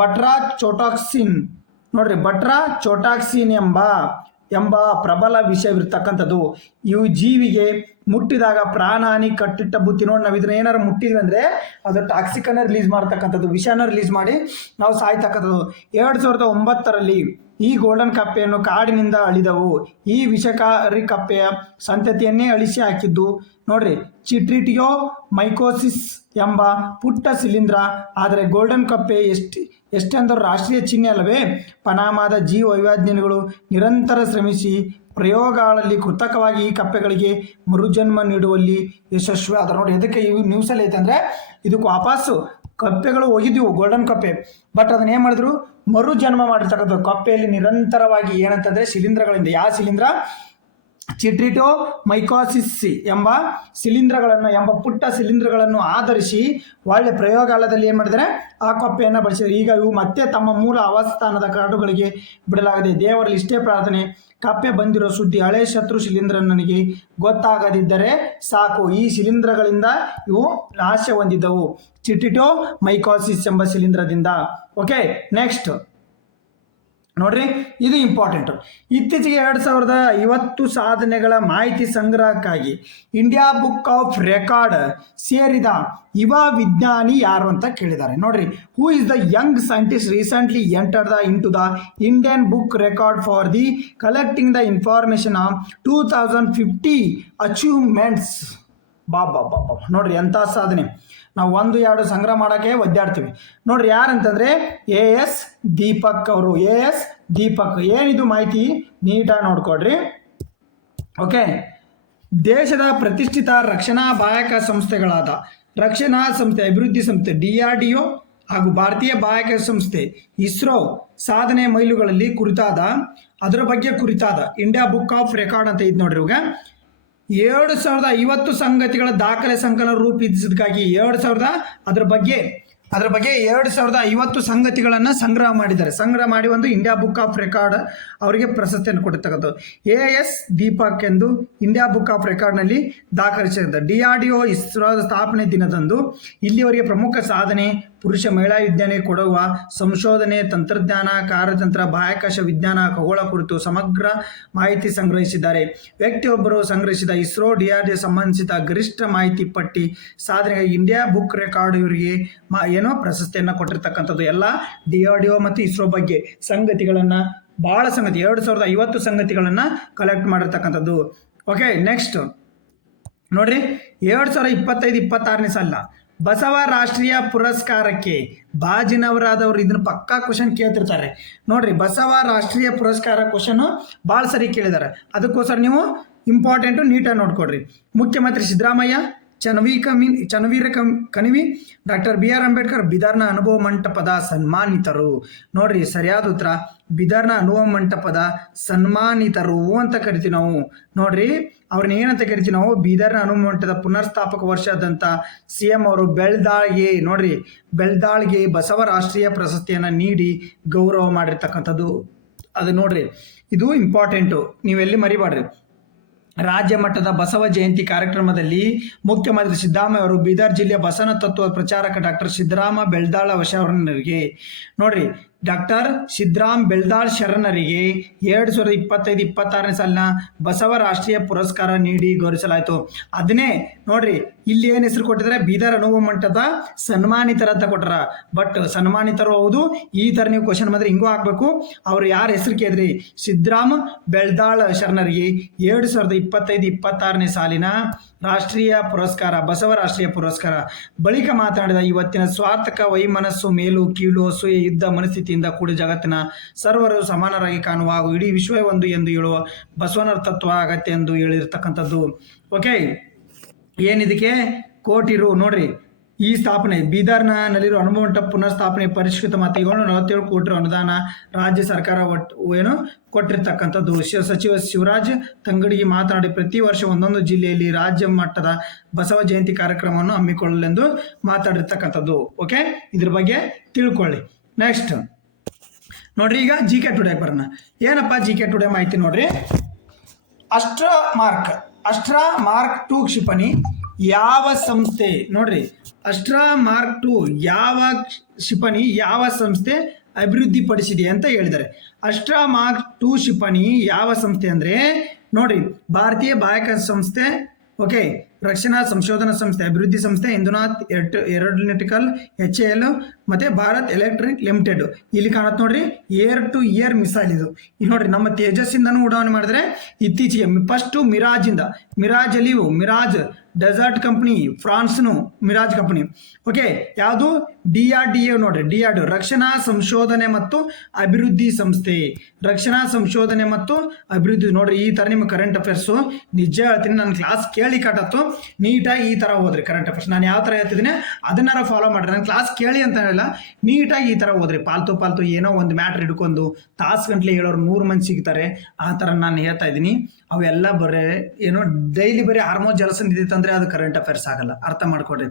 ಬಟ್ರಾ ಚೋಟಾಕ್ಸಿನ್ ಎಂಬ ಪ್ರಬಲ ವಿಷಯವಿರ್ತಕ್ಕಂಥದ್ದು. ಇವು ಜೀವಿಗೆ ಮುಟ್ಟಿದಾಗ ಪ್ರಾಣಹಾನಿ ಕಟ್ಟಿಟ್ಟ ಬುತ್ತಿ. ನೋಡಿ, ನಾವು ಇದನ್ನ ಏನಾರು ಮುಟ್ಟಿದ್ವಿ ಅಂದರೆ ಅದು ಟಾಕ್ಸಿಕನ್ನು ರಿಲೀಸ್ ಮಾಡ್ತಕ್ಕಂಥದ್ದು, ವಿಷನ ರಿಲೀಸ್ ಮಾಡಿ ನಾವು ಸಾಯ್ತಕ್ಕಂಥದ್ದು. 2009ರಲ್ಲಿ ಈ ಗೋಲ್ಡನ್ ಕಪ್ಪೆಯನ್ನು ಕಾಡಿನಿಂದ ಅಳಿದವು. ಈ ವಿಷಕಾರಿ ಕಪ್ಪೆಯ ಸಂತತಿಯನ್ನೇ ಅಳಿಸಿ ಹಾಕಿದ್ದು. ನೋಡ್ರಿ, ಚಿಟ್ರಿಟಿಯೋ ಮೈಕೋಸಿಸ್ ಎಂಬ ಪುಟ್ಟ ಶಿಲೀಂಧ್ರ. ಆದರೆ ಗೋಲ್ಡನ್ ಕಪ್ಪೆ ಎಷ್ಟೆಂದರೂ ರಾಷ್ಟ್ರೀಯ ಚಿಹ್ನೆ ಅಲ್ಲವೇ? ಪನಾಮಾದ ಜೀವ ವೈವಿಧ್ಯಗಳು ನಿರಂತರ ಶ್ರಮಿಸಿ ಪ್ರಯೋಗಗಳಲ್ಲಿ ಕೃತಕವಾಗಿ ಈ ಕಪ್ಪೆಗಳಿಗೆ ಮರುಜನ್ಮ ನೀಡುವಲ್ಲಿ ಯಶಸ್ವಿ ಆದ. ನೋಡಿ, ಎದಕ್ಕೆ ಇವು ನ್ಯೂಸಲ್ಲಿ ಐತೆ ಅಂದರೆ ಇದಕ್ಕೆ ವಾಪಸ್ಸು ಕಪ್ಪೆಗಳು ಹೋಗಿದ್ವು, ಗೋಲ್ಡನ್ ಕಪ್ಪೆ. ಬಟ್ ಅದನ್ನ ಏನು ಮಾಡಿದ್ರು? ಮರುಜನ್ಮ ಮಾಡಿರ್ತಕ್ಕಂಥ ಕಪ್ಪೆಯಲ್ಲಿ ನಿರಂತರವಾಗಿ ಏನಂತಂದರೆ ಶಿಲೀಂಧ್ರಗಳಿಂದ. ಯಾವ ಶಿಲೀಂಧ್ರ? ಚಿಟ್ರಿಟೋ ಮೈಕೋಸಿಸ್ ಎಂಬ ಪುಟ್ಟ ಶಿಲೀಂಧ್ರಗಳನ್ನು ಆಧರಿಸಿ ಒಳ್ಳೆ ಪ್ರಯೋಗಾಲಯದಲ್ಲಿ ಏನು ಮಾಡಿದರೆ ಆ ಕಪ್ಪೆಯನ್ನು ಬಳಸಿದ್ದಾರೆ. ಈಗ ಇವು ಮತ್ತೆ ತಮ್ಮ ಮೂಲ ಆವಾಸಸ್ಥಾನದ ಕಾಡುಗಳಿಗೆ ಬಿಡಲಾಗಿದೆ. ದೇವರಲ್ಲಿ ಇಷ್ಟೇ ಪ್ರಾರ್ಥನೆ, ಕಪ್ಪೆ ಬಂದಿರೋ ಸುದ್ದಿ ಹಳೆ ಶತ್ರು ಶಿಲೀಂಧ್ರ ನನಗೆ ಗೊತ್ತಾಗದಿದ್ದರೆ ಸಾಕು. ಈ ಶಿಲೀಂಧ್ರಗಳಿಂದ ಇವು ನಾಶ ಹೊಂದಿದ್ದವು, ಚಿಟ್ರಿಟೋ ಮೈಕೋಸಿಸ್ ಎಂಬ ಶಿಲೀಂಧ್ರದಿಂದ. ಓಕೆ, ನೆಕ್ಸ್ಟ್ ನೋಡ್ರಿ, ಇದು ಇಂಪಾರ್ಟೆಂಟು. ಇತ್ತೀಚೆಗೆ 2050 ಸಾಧನೆಗಳ ಮಾಹಿತಿ ಸಂಗ್ರಹಕ್ಕಾಗಿ ಇಂಡಿಯಾ ಬುಕ್ ಆಫ್ ರೆಕಾರ್ಡ್ ಸೇರಿದ ಯುವ ವಿಜ್ಞಾನಿ ಯಾರು ಅಂತ ಕೇಳಿದ್ದಾರೆ. ನೋಡ್ರಿ, who is the Young scientist recently entered into the Indian book record for the collecting the information of 2050 achievements. ನೋಡ್ರಿ, ಎಂಥ ಸಾಧನೆ. ನಾವು 1-2 ಸಂಗ್ರಹ ಮಾಡೋಕ್ಕೆ ಒದ್ದಾಡ್ತೀವಿ. ನೋಡ್ರಿ, ಯಾರಂತಂದರೆ AS ದೀಪಕ್ ಅವರು. AS ದೀಪಕ್. ಏನಿದು ಮಾಹಿತಿ ನೀಟಾಗಿ ನೋಡ್ಕೊಡ್ರಿ. ಓಕೆ, ದೇಶದ ಪ್ರತಿಷ್ಠಿತ ರಕ್ಷಣಾ ಬಾಹ್ಯಾಕಾಶ ಸಂಸ್ಥೆಗಳಾದ ರಕ್ಷಣಾ ಸಂಸ್ಥೆ ಅಭಿವೃದ್ಧಿ ಸಂಸ್ಥೆ DRDO ಹಾಗೂ ಭಾರತೀಯ ಬಾಹ್ಯಾಕಾಶ ಸಂಸ್ಥೆ ಇಸ್ರೋ ಸಾಧನೆ ಮೈಲುಗಳಲ್ಲಿ ಅದರ ಬಗ್ಗೆ ಕುರಿತಾದ ಇಂಡಿಯಾ ಬುಕ್ ಆಫ್ ರೆಕಾರ್ಡ್ ಅಂತ ಇದು ನೋಡ್ರಿ. ಇವಾಗ 2050 ಸಂಗತಿಗಳ ದಾಖಲೆ ಸಂಕಲನ ರೂಪಿಸಿದಕ್ಕಾಗಿ ಅದರ ಬಗ್ಗೆ 2050 ಸಂಗತಿಗಳನ್ನು ಸಂಗ್ರಹ ಮಾಡಿದ್ದಾರೆ. ಸಂಗ್ರಹ ಮಾಡಿ ಒಂದು ಇಂಡಿಯಾ ಬುಕ್ ಆಫ್ ರೆಕಾರ್ಡ್ ಅವರಿಗೆ ಪ್ರಶಸ್ತಿಯನ್ನು ಕೊಟ್ಟಿರ್ತಕ್ಕಂಥದ್ದು. AS ದೀಪಕ್ ಎಂದು ಇಂಡಿಯಾ ಬುಕ್ ಆಫ್ ರೆಕಾರ್ಡ್ನಲ್ಲಿ ದಾಖಲಿಸಿದ. DRDO ಇಸ್ರೋದ ಸ್ಥಾಪನೆ ದಿನದಂದು ಇಲ್ಲಿವರೆಗೆ ಪ್ರಮುಖ ಸಾಧನೆ ಪುರುಷ ಮಹಿಳಾ ವಿಜ್ಞಾನಿ ಕೊಡುವ ಸಂಶೋಧನೆ, ತಂತ್ರಜ್ಞಾನ, ಕಾರ್ಯತಂತ್ರ, ಬಾಹ್ಯಾಕಾಶ ವಿಜ್ಞಾನ, ಖಗೋಳ ಕುರಿತು ಸಮಗ್ರ ಮಾಹಿತಿ ಸಂಗ್ರಹಿಸಿದ್ದಾರೆ. ವ್ಯಕ್ತಿಯೊಬ್ಬರು ಸಂಗ್ರಹಿಸಿದ ಇಸ್ರೋ DRDO ಸಂಬಂಧಿಸಿದ ಗರಿಷ್ಠ ಮಾಹಿತಿ ಪಟ್ಟಿ ಸಾಧನೆಗೆ ಇಂಡಿಯಾ ಬುಕ್ ರೆಕಾರ್ಡ್ ಇವರಿಗೆ ಪ್ರಶಸ್ತಿಯನ್ನು ಕೊಟ್ಟಿರ್ತಕ್ಕಂಥದ್ದು. ಎಲ್ಲ DRDO ಮತ್ತು ಇಸ್ರೋ ಬಗ್ಗೆ ಸಂಗತಿಗಳನ್ನು, ಭಾಳ ಸಂಗತಿ 2050 ಸಂಗತಿಗಳನ್ನು ಕಲೆಕ್ಟ್ ಮಾಡಿರ್ತಕ್ಕಂಥದ್ದು. ಓಕೆ, ನೆಕ್ಸ್ಟ್ ನೋಡ್ರಿ, 2025-26ನೇ ಸಾಲ ಬಸವ ರಾಷ್ಟ್ರೀಯ ಪುರಸ್ಕಾರಕ್ಕೆ ಬಾಜಿನವರಾದವರು ಇದನ್ನ ಪಕ್ಕಾ ಕ್ವಶನ್ ಕೇಳ್ತಿರ್ತಾರೆ. ನೋಡ್ರಿ, ಬಸವ ರಾಷ್ಟ್ರೀಯ ಪುರಸ್ಕಾರ ಕ್ವಶನ್ ಭಾಳ ಸರಿ ಕೇಳಿದ್ದಾರೆ. ಅದಕ್ಕೋಸ್ಕರ ನೀವು ಇಂಪಾರ್ಟೆಂಟು ನೀಟಾಗಿ ನೋಡ್ಕೊಡ್ರಿ. ಮುಖ್ಯಮಂತ್ರಿ ಸಿದ್ದರಾಮಯ್ಯ, ಚನ್ನವೀರ ಕಣಿವಿ, ಡಾಕ್ಟರ್ BR ಅಂಬೇಡ್ಕರ್ ಬಿದರ್ನ ಅನುಭವ ಮಂಟಪದ ಸನ್ಮಾನಿತರು. ನೋಡ್ರಿ, ಸರಿಯಾದ ಉತ್ತರ ಬಿದರ್ನ ಅನುಭವ ಮಂಟಪದ ಸನ್ಮಾನಿತರು ಅಂತ ಕರಿತೀವಿ ನಾವು. ನೋಡ್ರಿ, ಅವ್ರನ್ನ ಏನಂತ ಕರಿತೀವಿ ನಾವು? ಬೀದರ್ನ ಅನುಭವ ಮಂಟಪದ ಪುನರ್ಸ್ಥಾಪಕ ವರ್ಷದಂತ CM ಅವರು ಬೆಳ್ದಾಳ್ಗೆ ಬಸವ ರಾಷ್ಟ್ರೀಯ ಪ್ರಶಸ್ತಿಯನ್ನು ನೀಡಿ ಗೌರವ ಮಾಡಿರ್ತಕ್ಕಂಥದ್ದು. ಅದು ನೋಡ್ರಿ, ಇದು ಇಂಪಾರ್ಟೆಂಟು, ನೀವೆಲ್ಲಿ ಮರಿಬಾಡ್ರಿ. ರಾಜ್ಯ ಮಟ್ಟದ ಬಸವ ಜಯಂತಿ ಕಾರ್ಯಕ್ರಮದಲ್ಲಿ ಮುಖ್ಯಮಂತ್ರಿ ಸಿದ್ದರಾಮಯ್ಯ ಅವರು ಬೀದರ್ ಜಿಲ್ಲೆಯ ಬಸವ ತತ್ವ ಪ್ರಚಾರಕ ಡಾಕ್ಟರ್ ಸಿದ್ದರಾಮ ಬೆಳ್ದಾಳ ಶರಣರಿಗೆ ನೋಡ್ರಿ ಡಾಕ್ಟರ್ ಸಿದ್ದರಾಮ್ ಬೆಳ್ದಾಳ್ ಶರಣರಿಗೆ 2025-26ನೇ ಸಾಲಿನ ಬಸವ ರಾಷ್ಟ್ರೀಯ ಪುರಸ್ಕಾರ ನೀಡಿ ಗೌರವಿಸಲಾಯಿತು. ಅದನ್ನೇ ನೋಡ್ರಿ ಇಲ್ಲಿ ಏನು ಹೆಸರು ಕೊಟ್ಟಿದ್ದಾರೆ, ಬೀದರ್ ಅನುಭವ ಮಟ್ಟದ ಸನ್ಮಾನಿತರ ಅಂತ ಕೊಟ್ಟರ. ಬಟ್ ಸನ್ಮಾನಿತರು ಹೌದು, ಈ ಥರ ನೀವು ಕ್ವಶನ್ ಬಂದರೆ ಹಿಂಗೂ ಹಾಕ್ಬೇಕು. ಅವ್ರು ಯಾರ ಹೆಸರು ಕೇಳಿದ್ರಿ, ಸಿದ್ದರಾಮ್ ಬೆಳ್ದಾಳ್ ಶರಣರಿಗೆ 2025-26ನೇ ಸಾಲಿನ ರಾಷ್ಟ್ರೀಯ ಪುರಸ್ಕಾರ, ಬಸವ ರಾಷ್ಟ್ರೀಯ ಪುರಸ್ಕಾರ. ಬಳಿಕ ಮಾತನಾಡಿದ ಇವತ್ತಿನ ಸ್ವಾರ್ಥಕ ವೈಮನಸ್ಸು, ಮೇಲು ಕೀಳು, ಅಸೂಯೆ, ಯುದ್ಧ ಮನಸ್ಥಿತಿಯಿಂದ ಕೂಡಿ ಜಗತ್ತಿನ ಸರ್ವರು ಸಮಾನರಾಗಿ ಕಾಣುವ ಹಾಗೂ ಇಡೀ ವಿಶ್ವವೇ ಒಂದು ಎಂದು ಹೇಳುವ ಬಸವನ ತತ್ವ ಅಗತ್ಯ ಎಂದು ಹೇಳಿರ್ತಕ್ಕಂಥದ್ದು. ಓಕೆ, ಏನಿದಕ್ಕೆ ಕೋಟಿ ರು ನೋಡ್ರಿ ಈ ಸ್ಥಾಪನೆ ಬೀದರ್ನಲ್ಲಿರುವ ಅನುಭವ ಪುನರ್ ಸ್ಥಾಪನೆ ಪರಿಷ್ಕೃತ ಮತ್ತು 747 ಕೋಟಿ ರು ಅನುದಾನ ರಾಜ್ಯ ಸರ್ಕಾರ ಏನು ಕೊಟ್ಟಿರ್ತಕ್ಕಂಥದ್ದು. ಸಚಿವ ಶಿವರಾಜ್ ತಂಗಡಿಗೆ ಮಾತನಾಡಿ ಪ್ರತಿ ವರ್ಷ ಒಂದೊಂದು ಜಿಲ್ಲೆಯಲ್ಲಿ ರಾಜ್ಯ ಮಟ್ಟದ ಬಸವ ಜಯಂತಿ ಕಾರ್ಯಕ್ರಮವನ್ನು ಹಮ್ಮಿಕೊಳ್ಳಲೆಂದು ಮಾತಾಡಿರ್ತಕ್ಕಂಥದ್ದು. ಓಕೆ, ಇದ್ರ ಬಗ್ಗೆ ತಿಳ್ಕೊಳ್ಳಿ. ನೆಕ್ಸ್ಟ್ ನೋಡ್ರಿ, ಈಗ GK ಟುಡೇ ಬರೋಣ. ಏನಪ್ಪ GK ಟುಡೇ ಮಾಹಿತಿ ನೋಡ್ರಿ. ಅಸ್ಟ್ರಾ ಮಾರ್ಕ್ 2 ಕ್ಷಿಪಣಿ ಯಾವ ಸಂಸ್ಥೆ, ನೋಡ್ರಿ ಅಸ್ಟ್ರಾ ಮಾರ್ಕ್ 2 ಯಾವ ಕ್ಷಿಪಣಿ ಯಾವ ಸಂಸ್ಥೆ ಅಭಿವೃದ್ಧಿಪಡಿಸಿದೆ ಅಂತ ಹೇಳಿದ್ದಾರೆ. ಅಸ್ಟ್ರಾ ಮಾರ್ಕ್ 2 ಕ್ಷಿಪಣಿ ಯಾವ ಸಂಸ್ಥೆ ಅಂದರೆ ನೋಡ್ರಿ, ಭಾರತೀಯ ಬಾಹ್ಯಾಕಾಶ ಸಂಸ್ಥೆ, ಓಕೆ, ರಕ್ಷಣಾ ಸಂಶೋಧನಾ ಸಂಸ್ಥೆ, ಅಭಿವೃದ್ಧಿ ಸಂಸ್ಥೆ, ಇಂಧುನಾಥ್ ಏರೋನಾಟಿಕಲ್ HAL ಮತ್ತು ಭಾರತ್ ಎಲೆಕ್ಟ್ರಿಕ್ ಲಿಮಿಟೆಡ್. ಇಲ್ಲಿ ಕಾಣುತ್ತೆ ನೋಡ್ರಿ, ಏರ್ ಟು ಇಯರ್ ಮಿಸೈಲ್ ಇದು. ಇಲ್ಲಿ ನೋಡ್ರಿ, ನಮ್ಮ ತೇಜಸ್ಸಿಂದನೂ ಉಡಾವಣೆ ಮಾಡಿದ್ರೆ ಇತ್ತೀಚೆಗೆ ಫಸ್ಟು ಮಿರಾಜ್ ಅಲಿವು, ಮಿರಾಜ್ ಡೆಸರ್ಟ್ ಕಂಪ್ನಿ, ಫ್ರಾನ್ಸ್ನು ಮಿರಾಜ್ ಕಂಪ್ನಿ. ಓಕೆ, ಯಾವುದು DRDO ನೋಡ್ರಿ, DRDO ರಕ್ಷಣಾ ಸಂಶೋಧನೆ ಮತ್ತು ಅಭಿವೃದ್ಧಿ ಸಂಸ್ಥೆ. ರಕ್ಷಣಾ ಸಂಶೋಧನೆ ಮತ್ತು ಅಭಿವೃದ್ಧಿ ನೋಡ್ರಿ, ಈ ಥರ ನಿಮ್ಮ ಕರೆಂಟ್ ಅಫೇರ್ಸು ನಿಜ ಹೇಳ್ತೀನಿ, ನನ್ನ ಕ್ಲಾಸ್ ಕೇಳಿ ಕಟ್ಟತ್ತು ನೀಟಾಗಿ ಈ ಥರ ಓದ್ರಿ. ಕರೆಂಟ್ ಅಫೇರ್ಸ್ ನಾನು ಯಾವ ಥರ ಹೇಳ್ತಿದ್ದೀನಿ ಅದನ್ನಾರ ಫಾಲೋ ಮಾಡ್ರಿ. ನನ್ನ ಕ್ಲಾಸ್ ಕೇಳಿ ಅಂತ ಹೇಳಿಲ್ಲ, ನೀಟಾಗಿ ಈ ಥರ ಓದ್ರಿ. ಪಾಲ್ತು ಏನೋ ಒಂದು ಮ್ಯಾಟ್ರ್ ಹಿಡ್ಕೊಂಡು ತಾಸು ಗಂಟ್ಲೆ ಹೇಳೋರು 100 ಮಂದಿ ಸಿಗ್ತಾರೆ, ಆ ಥರ ನಾನು ಹೇಳ್ತಾ ಇದ್ದೀನಿ. ಅವೆಲ್ಲ ಬರೀ ಏನೋ ಡೈಲಿ ಬರೀ ಹಾರ್ಮೋನ್ ಜಲಸಂದಿದ್ದಿತ್ತಂದರೆ ಅದು ಕರೆಂಟ್ ಅಫೇರ್ಸ್ ಆಗಲ್ಲ. ಅರ್ಥ ಮಾಡ್ಕೊಡ್ರಿ.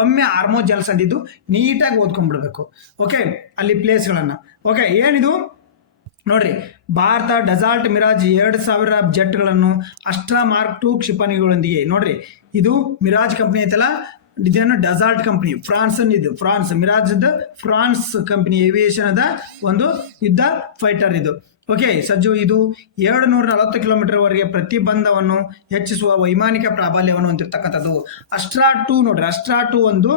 ಒಮ್ಮೆ ಹಾರ್ಮೋನ್ ಜಲಸಂದಿದ್ದು ನೀಟಾಗಿ ಓದ್ಕೊಂಡ್ಬಿಡ್ಬೇಕು. ಓಕೆ, ಅಲ್ಲಿ ಪ್ಲೇಸ್ಗಳನ್ನು. ಓಕೆ, ಏನಿದು ನೋಡ್ರಿ, ಭಾರತ ಡಸಾಲ್ಟ್ ಮಿರಾಜ್ 2000 ಜೆಟ್ಗಳನ್ನು ಅಸ್ಟ್ರಾ ಮಾರ್ಕ್ 2 ಕ್ಷಿಪಣಿಗಳೊಂದಿಗೆ ನೋಡ್ರಿ, ಇದು ಮಿರಾಜ್ ಕಂಪ್ನಿ ಐತಲ್ಲ, ಇದೇನು ಡಸಾಲ್ಟ್ ಕಂಪ್ನಿ, ಫ್ರಾನ್ಸ್ ಮಿರಾಜ್ದ ಫ್ರಾನ್ಸ್ ಕಂಪ್ನಿ ಏವಿಯೇಷನ್ ಅದ ಒಂದು ಯುದ್ಧ ಫೈಟರ್ ಇದು. ಓಕೆ, ಸಜ್ಜು ಇದು 740 ಕಿಲೋಮೀಟರ್ವರೆಗೆ ಪ್ರತಿಬಂಧವನ್ನು ಹೆಚ್ಚಿಸುವ ವೈಮಾನಿಕ ಪ್ರಾಬಲ್ಯವನ್ನು ಹೊಂದಿರತಕ್ಕಂಥದ್ದು. ಅಸ್ಟ್ರಾ 2 ನೋಡ್ರಿ, ಅಸ್ಟ್ರಾ 2 ಒಂದು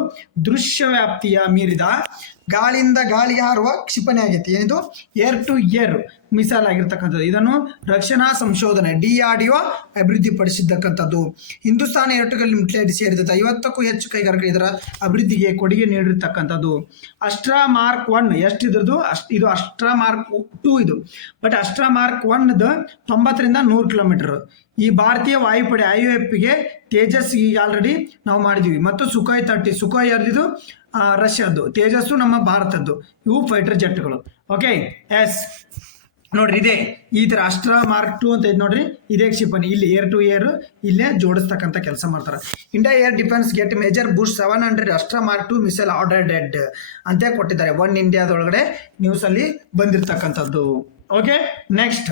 ದೃಶ್ಯ ವ್ಯಾಪ್ತಿಯ ಮೀರಿದ ಗಾಳಿಯಿಂದ ಗಾಳಿಗೆ ಹಾರುವ ಕ್ಷಿಪಣಿ ಆಗೈತಿ. ಏನಿದು ಏರ್ ಟು ಏರ್ ಮಿಸೈಲ್ ಆಗಿರ್ತಕ್ಕಂಥದ್ದು. ಇದನ್ನು ರಕ್ಷಣಾ ಸಂಶೋಧನೆ DRDO ಅಭಿವೃದ್ಧಿಪಡಿಸಿರ್ತಕ್ಕಂಥದ್ದು. ಹಿಂದೂಸ್ತಾನ್ ಏರೋನಾಟಿಕಲ್ ಲಿಮಿಟೆಡ್ ಸೇರಿದಂತೆ 50ಕ್ಕೂ ಹೆಚ್ಚು ಕೈಗಾರಿಕೆ ಇದರ ಅಭಿವೃದ್ಧಿಗೆ ಕೊಡುಗೆ ನೀಡಿರ್ತಕ್ಕಂಥದ್ದು. ಅಸ್ಟ್ರಾ ಮಾರ್ಕ್ 1 ಎಷ್ಟಿದ್ರದ್ದು ಇದು ಅಸ್ಟ್ರಾ ಮಾರ್ಕ್ 2 ಇದು. ಬಟ್ ಅಸ್ಟ್ರಾ ಮಾರ್ಕ್ 1 90ರಿಂದ 100 ಕಿಲೋಮೀಟರ್. ಈ ಭಾರತೀಯ ವಾಯುಪಡೆ IAFಗೆ ತೇಜಸ್ ಈಗ ಆಲ್ರೆಡಿ ನಾವು ಮಾಡಿದ್ದೀವಿ, ಮತ್ತು ಸುಖಾಯ್ 30 ಸುಖಾಯ್ ಅಲ್ಲಿದು ರಷ್ಯಾದ್ದು, ತೇಜಸ್ಸು ನಮ್ಮ ಭಾರತದ್ದು. ಇವು ಫೈಟರ್ ಜೆಟ್ಗಳು. ಓಕೆ, ಎಸ್ ನೋಡ್ರಿ, ಇದೇ ಈ ಥರ ಅಸ್ಟ್ರಾ ಮಾರ್ಕ್ 2 ಅಂತ ಇದೆ ನೋಡ್ರಿ, ಇದೇ ಕ್ಷಿಪಣಿ ಇಲ್ಲಿ ಏರ್ ಟು ಏರ್ ಇಲ್ಲೇ ಜೋಡಿಸ್ತಕ್ಕಂಥ ಕೆಲಸ ಮಾಡ್ತಾರೆ. India air defence get major boost 700 Astra mark 2 missile ordered ಅಂತ ಕೊಟ್ಟಿದ್ದಾರೆ. ಒನ್ ಇಂಡಿಯಾದೊಳಗಡೆ ನ್ಯೂಸಲ್ಲಿ ಬಂದಿರತಕ್ಕಂಥದ್ದು. ಓಕೆ, ನೆಕ್ಸ್ಟ್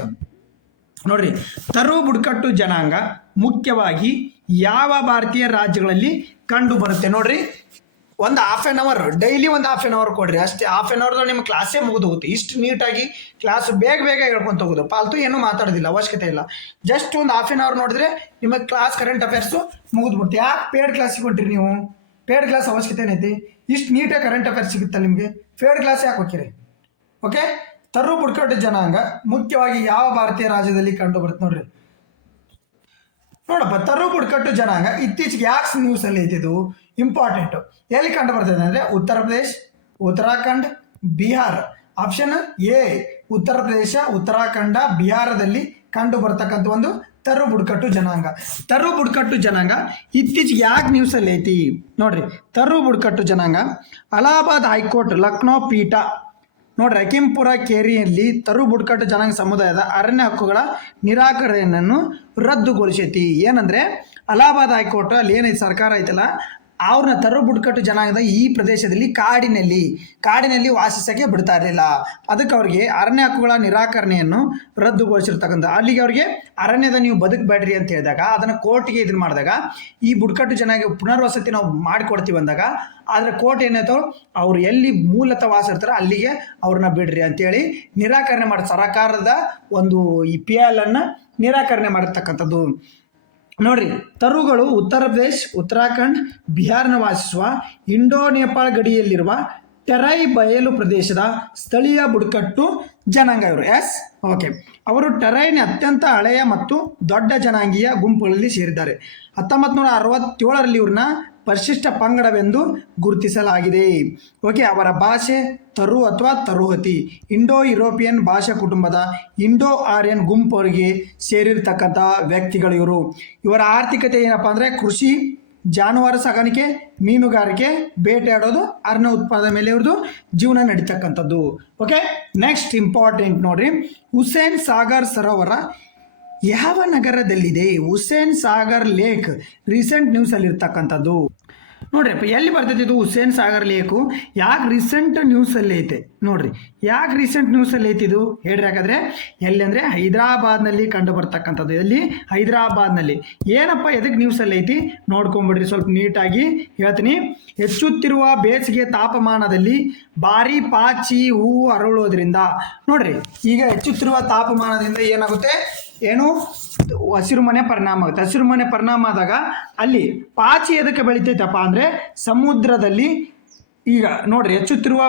ನೋಡ್ರಿ, ತರು ಬುಡಕಟ್ಟು ಜನಾಂಗ ಮುಖ್ಯವಾಗಿ ಯಾವ ಭಾರತೀಯ ರಾಜ್ಯಗಳಲ್ಲಿ ಕಂಡು ಬರುತ್ತೆ ನೋಡ್ರಿ. ಒಂದು ½ an hour ಡೈಲಿ ಒಂದು ½ an hour ಕೊಡ್ರಿ ಅಷ್ಟೇ. ½ an hour ನಿಮ್ಮ ಕ್ಲಾಸೇ ಮುಗಿದು ಹೋಗುತ್ತೆ. ಇಷ್ಟು ನೀಟಾಗಿ ಕ್ಲಾಸ್ ಬೇಗ ಹೇಳ್ಕೊಂತ ಹೋಗೋದು, ಪಾಲ್ತು ಏನೂ ಮಾತಾಡೋದಿಲ್ಲ, ಅವಶ್ಯಕತೆ ಇಲ್ಲ. ಜಸ್ಟ್ ಒಂದು ½ an hour ನೋಡಿದ್ರೆ ನಿಮ್ಮ ಕ್ಲಾಸ್ ಕರೆಂಟ್ ಅಫೇರ್ಸು ಮುಗಿದ್ಬಿಡ್ತು. ಯಾಕೆ ಪೇಡ್ ಕ್ಲಾಸಿಗೆ ಹೊಂಟ್ರಿ ನೀವು? ಪೇಡ್ ಕ್ಲಾಸ್ ಅವಶ್ಯಕತೆ ಏನೈತಿ? ಇಷ್ಟು ನೀಟಾಗಿ ಕರೆಂಟ್ ಅಫೇರ್ಸ್ ಸಿಗುತ್ತಲ್ಲ ನಿಮಗೆ, ಪೇಡ್ ಕ್ಲಾಸ್ ಯಾಕೆ ಹೋಗ್ತೀರಿ? ಓಕೆ, ತರು ಬುಡಕಟ್ಟು ಜನಾಂಗ ಮುಖ್ಯವಾಗಿ ಯಾವ ಭಾರತೀಯ ರಾಜ್ಯದಲ್ಲಿ ಕಂಡು ಬರುತ್ತೆ ನೋಡ್ರಿ. ನೋಡಪ್ಪ, ತರು ಬುಡಕಟ್ಟು ಜನಾಂಗ ಇತ್ತೀಚೆಗೆ ಯಾಕೆ ನ್ಯೂಸಲ್ಲಿ ಐತಿದು ಇಂಪಾರ್ಟೆಂಟು. ಎಲ್ಲಿ ಕಂಡು ಬರ್ತದೆ ಅಂದರೆ ಉತ್ತರ ಪ್ರದೇಶ್, ಉತ್ತರಾಖಂಡ್, ಬಿಹಾರ್. ಆಪ್ಷನ್ ಎ ಉತ್ತರ ಪ್ರದೇಶ, ಉತ್ತರಾಖಂಡ, ಬಿಹಾರದಲ್ಲಿ ಕಂಡು ಬರ್ತಕ್ಕಂಥ ಒಂದು ತರು ಬುಡಕಟ್ಟು ಜನಾಂಗ. ತರು ಬುಡಕಟ್ಟು ಜನಾಂಗ ಇತ್ತೀಚೆಗೆ ಯಾಕೆ ನ್ಯೂಸಲ್ಲಿ ಐತಿ ನೋಡ್ರಿ. ತರು ಬುಡಕಟ್ಟು ಜನಾಂಗ ಅಲಹಾಬಾದ್ ಹೈಕೋರ್ಟ್, ಲಕ್ನೋ ಪೀಠ ನೋಡ್ರಿ, ಅಕಿಂಪುರ ಕೇರಿಯಲ್ಲಿ ತರು ಬುಡಕಟ್ಟು ಜನಾಂಗ ಸಮುದಾಯದ ಅರಣ್ಯ ಹಕ್ಕುಗಳ ನಿರಾಕರಣೆಯನ್ನು ರದ್ದುಗೊಳಿಸೈತಿ. ಏನಂದರೆ ಅಲಹಾಬಾದ್ ಹೈಕೋರ್ಟ್ ಅಲ್ಲಿ ಏನೈತಿ ಸರ್ಕಾರ ಐತಲ್ಲ, ಅವ್ರನ್ನ ತರು ಬುಡಕಟ್ಟು ಜನಾಂಗದ ಈ ಪ್ರದೇಶದಲ್ಲಿ ಕಾಡಿನಲ್ಲಿ ವಾಸಿಸಕ್ಕೆ ಬಿಡ್ತಾ ಇರಲಿಲ್ಲ. ಅದಕ್ಕೆ ಅವ್ರಿಗೆ ಅರಣ್ಯ ಹಕ್ಕುಗಳ ನಿರಾಕರಣೆಯನ್ನು ರದ್ದುಗೊಳಿಸಿರ್ತಕ್ಕಂಥ, ಅಲ್ಲಿಗೆ ಅವ್ರಿಗೆ ಅರಣ್ಯದ ನೀವು ಬದುಕಬೇಡ್ರಿ ಅಂತ ಹೇಳಿದಾಗ ಅದನ್ನು ಕೋರ್ಟ್ಗೆ ಇದನ್ನು ಮಾಡಿದಾಗ ಈ ಬುಡಕಟ್ಟು ಜನಾಂಗ ಪುನರ್ವಸತಿ ನಾವು ಮಾಡಿಕೊಡ್ತೀವಿ ಅಂದಾಗ, ಆದರೆ ಕೋರ್ಟ್ ಏನಾಯ್ತು, ಅವ್ರು ಎಲ್ಲಿ ಮೂಲತಃ ವಾಸ ಇರ್ತಾರೋ ಅಲ್ಲಿಗೆ ಅವ್ರನ್ನ ಬಿಡ್ರಿ ಅಂತೇಳಿ ನಿರಾಕರಣೆ ಮಾಡಿ ಸರ್ಕಾರದ ಒಂದು ಈ PL ಅನ್ನು ನಿರಾಕರಣೆ ಮಾಡಿರ್ತಕ್ಕಂಥದ್ದು. ನೋಡ್ರಿ, ತರುಗಳು ಉತ್ತರ ಪ್ರದೇಶ್, ಉತ್ತರಾಖಂಡ್, ಬಿಹಾರ್ನ ವಾಸಿಸುವ ಇಂಡೋ ನೇಪಾಳ ಗಡಿಯಲ್ಲಿರುವ ಟೆರೈ ಬಯಲು ಪ್ರದೇಶದ ಸ್ಥಳೀಯ ಬುಡಕಟ್ಟು ಜನಾಂಗ ಇವರು. ಓಕೆ, ಅವರು ಟೆರೈನ ಅತ್ಯಂತ ಹಳೆಯ ಮತ್ತು ದೊಡ್ಡ ಜನಾಂಗೀಯ ಗುಂಪುಗಳಲ್ಲಿ ಸೇರಿದ್ದಾರೆ. 1967ರಲ್ಲಿ ಇವ್ರನ್ನ ಪರಿಶಿಷ್ಟ ಪಂಗಡವೆಂದು ಗುರುತಿಸಲಾಗಿದೆ. ಓಕೆ, ಅವರ ಭಾಷೆ ತರು ಅಥವಾ ತರುಹತಿ, ಇಂಡೋ ಯುರೋಪಿಯನ್ ಭಾಷಾ ಕುಟುಂಬದ ಇಂಡೋ ಆರ್ಯನ್ ಗುಂಪವರಿಗೆ ಸೇರಿರ್ತಕ್ಕಂಥ ವ್ಯಕ್ತಿಗಳು ಇವರು. ಇವರ ಆರ್ಥಿಕತೆ ಏನಪ್ಪ ಅಂದರೆ ಕೃಷಿ, ಜಾನುವಾರು ಸಾಗಾಣಿಕೆ, ಮೀನುಗಾರಿಕೆ, ಬೇಟೆಯಾಡೋದು, ಅರಣ್ಯ ಉತ್ಪಾದನೆ ಮೇಲೆ ಇವ್ರದ್ದು ಜೀವನ ನಡೀತಕ್ಕಂಥದ್ದು. ಓಕೆ, ನೆಕ್ಸ್ಟ್ ಇಂಪಾರ್ಟೆಂಟ್ ನೋಡ್ರಿ, ಹುಸೇನ್ ಸಾಗರ್ ಸರೋವರ ಯಾವ ನಗರದಲ್ಲಿದೆ? ಹುಸೇನ್ ಸಾಗರ್ ಲೇಕ್ ರೀಸೆಂಟ್ ನ್ಯೂಸಲ್ಲಿ ಇರ್ತಕ್ಕಂಥದ್ದು. ನೋಡ್ರಿಪ್ಪ, ಎಲ್ಲಿ ಬರ್ತೈತೆ ಇದು ಹುಸೇನ್ ಸಾಗರ್ ಲೇಕು? ಯಾಕೆ ರೀಸೆಂಟ್ ನ್ಯೂಸಲ್ಲಿ ಐತೆ ನೋಡ್ರಿ, ಯಾಕೆ ರೀಸೆಂಟ್ ನ್ಯೂಸಲ್ಲಿ ಐತಿ ಇದು ಹೇಳ್ರಿ? ಯಾಕಂದರೆ ಎಲ್ಲಿ ಅಂದರೆ ಹೈದರಾಬಾದ್ನಲ್ಲಿ ಕಂಡು ಬರ್ತಕ್ಕಂಥದ್ದು. ಎಲ್ಲಿ? ಹೈದರಾಬಾದ್ನಲ್ಲಿ. ಏನಪ್ಪ ಎದಕ್ಕೆ ನ್ಯೂಸಲ್ಲಿ ಐತಿ ನೋಡ್ಕೊಂಬಿಡ್ರಿ, ಸ್ವಲ್ಪ ನೀಟಾಗಿ ಹೇಳ್ತೀನಿ. ಹೆಚ್ಚುತ್ತಿರುವ ಬೇಸಿಗೆ ತಾಪಮಾನದಲ್ಲಿ ಭಾರಿ ಪಾಚಿ ಹೂವು ಅರಳುವುದರಿಂದ, ನೋಡ್ರಿ ಈಗ ಹೆಚ್ಚುತ್ತಿರುವ ತಾಪಮಾನದಿಂದ ಏನಾಗುತ್ತೆ, ಏನು ಹಸಿರು ಮನೆ ಪರಿಣಾಮ ಆಗುತ್ತೆ. ಹಸಿರು ಮನೆ ಪರಿಣಾಮ ಆದಾಗ ಅಲ್ಲಿ ಪಾಚಿ ಎದಕ್ಕೆ ಬೆಳಿತೈತಪ್ಪ ಅಂದರೆ ಸಮುದ್ರದಲ್ಲಿ. ಈಗ ನೋಡ್ರಿ, ಹೆಚ್ಚುತ್ತಿರುವ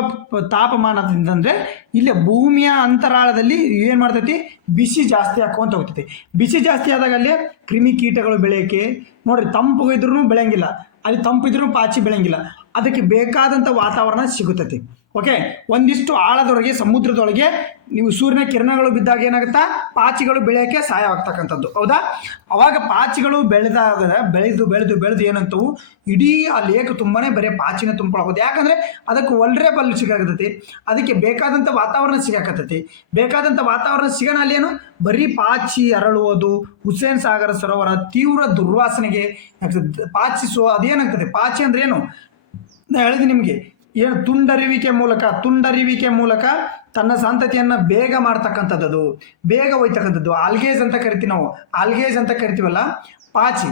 ತಾಪಮಾನದಿಂದ ಅಂದರೆ ಇಲ್ಲಿ ಭೂಮಿಯ ಅಂತರಾಳದಲ್ಲಿ ಏನು ಮಾಡ್ತೈತಿ, ಬಿಸಿ ಜಾಸ್ತಿ ಹಾಕೊಂತ ಹೋಗ್ತೈತಿ. ಬಿಸಿ ಜಾಸ್ತಿ ಆದಾಗ ಅಲ್ಲಿ ಕ್ರಿಮಿಕೀಟಗಳು ಬೆಳೆಯೋಕ್ಕೆ, ನೋಡ್ರಿ ತಂಪು ಇದ್ರೂ ಬೆಳೆಯಂಗಿಲ್ಲ, ಅಲ್ಲಿ ತಂಪಿದ್ರೂ ಪಾಚಿ ಬೆಳೆಯಂಗಿಲ್ಲ. ಅದಕ್ಕೆ ಬೇಕಾದಂಥ ವಾತಾವರಣ ಸಿಗುತ್ತೈತಿ. ಓಕೆ, ಒಂದಿಷ್ಟು ಆಳದೊಳಗೆ ಸಮುದ್ರದೊಳಗೆ ನೀವು ಸೂರ್ಯನ ಕಿರಣಗಳು ಬಿದ್ದಾಗ ಏನಾಗುತ್ತಾ, ಪಾಚಿಗಳು ಬೆಳೆಯೋಕ್ಕೆ ಸಹಾಯವಾಗ್ತಕ್ಕಂಥದ್ದು. ಹೌದಾ? ಅವಾಗ ಪಾಚಿಗಳು ಬೆಳೆದು ಏನಂತವು ಇಡೀ ಆ ಲೇಕ್ ತುಂಬಾ ಬರೀ ಪಾಚಿನ ತುಂಬಿಕೊಳ್ಳೋದು. ಯಾಕಂದರೆ ಅದಕ್ಕೆ ವಲ್ರೇಬಲ್ ಸಿಗಾಕತ್ತೈತಿ, ಅದಕ್ಕೆ ಬೇಕಾದಂಥ ವಾತಾವರಣ ಸಿಗಾಕತ್ತೈತಿ. ಬೇಕಾದಂಥ ವಾತಾವರಣ ಸಿಗೋಣ ಅಲ್ಲೇನು ಬರೀ ಪಾಚಿ ಅರಳುವುದು. ಹುಸೇನ್ ಸಾಗರ ಸರೋವರ ತೀವ್ರ ದುರ್ವಾಸನೆಗೆ ಅದೇನಾಗ್ತದೆ, ಪಾಚಿ ಅಂದ್ರೆ ಏನು ನಾನು ಹೇಳಿದೆ ನಿಮಗೆ, ಏನು ತುಂಡರಿವಿಕೆ ಮೂಲಕ ತನ್ನ ಸಂತತಿಯನ್ನು ಬೇಗ ಮಾಡ್ತಕ್ಕಂಥದ್ದು, ಬೇಗ ಒಯ್ತಕ್ಕಂಥದ್ದು. ಆಲ್ಗೇಜ್ ಅಂತ ಕರಿತೀವಿ ನಾವು, ಆಲ್ಗೇಜ್ ಅಂತ ಕರಿತೀವಲ್ಲ ಪಾಚಿ.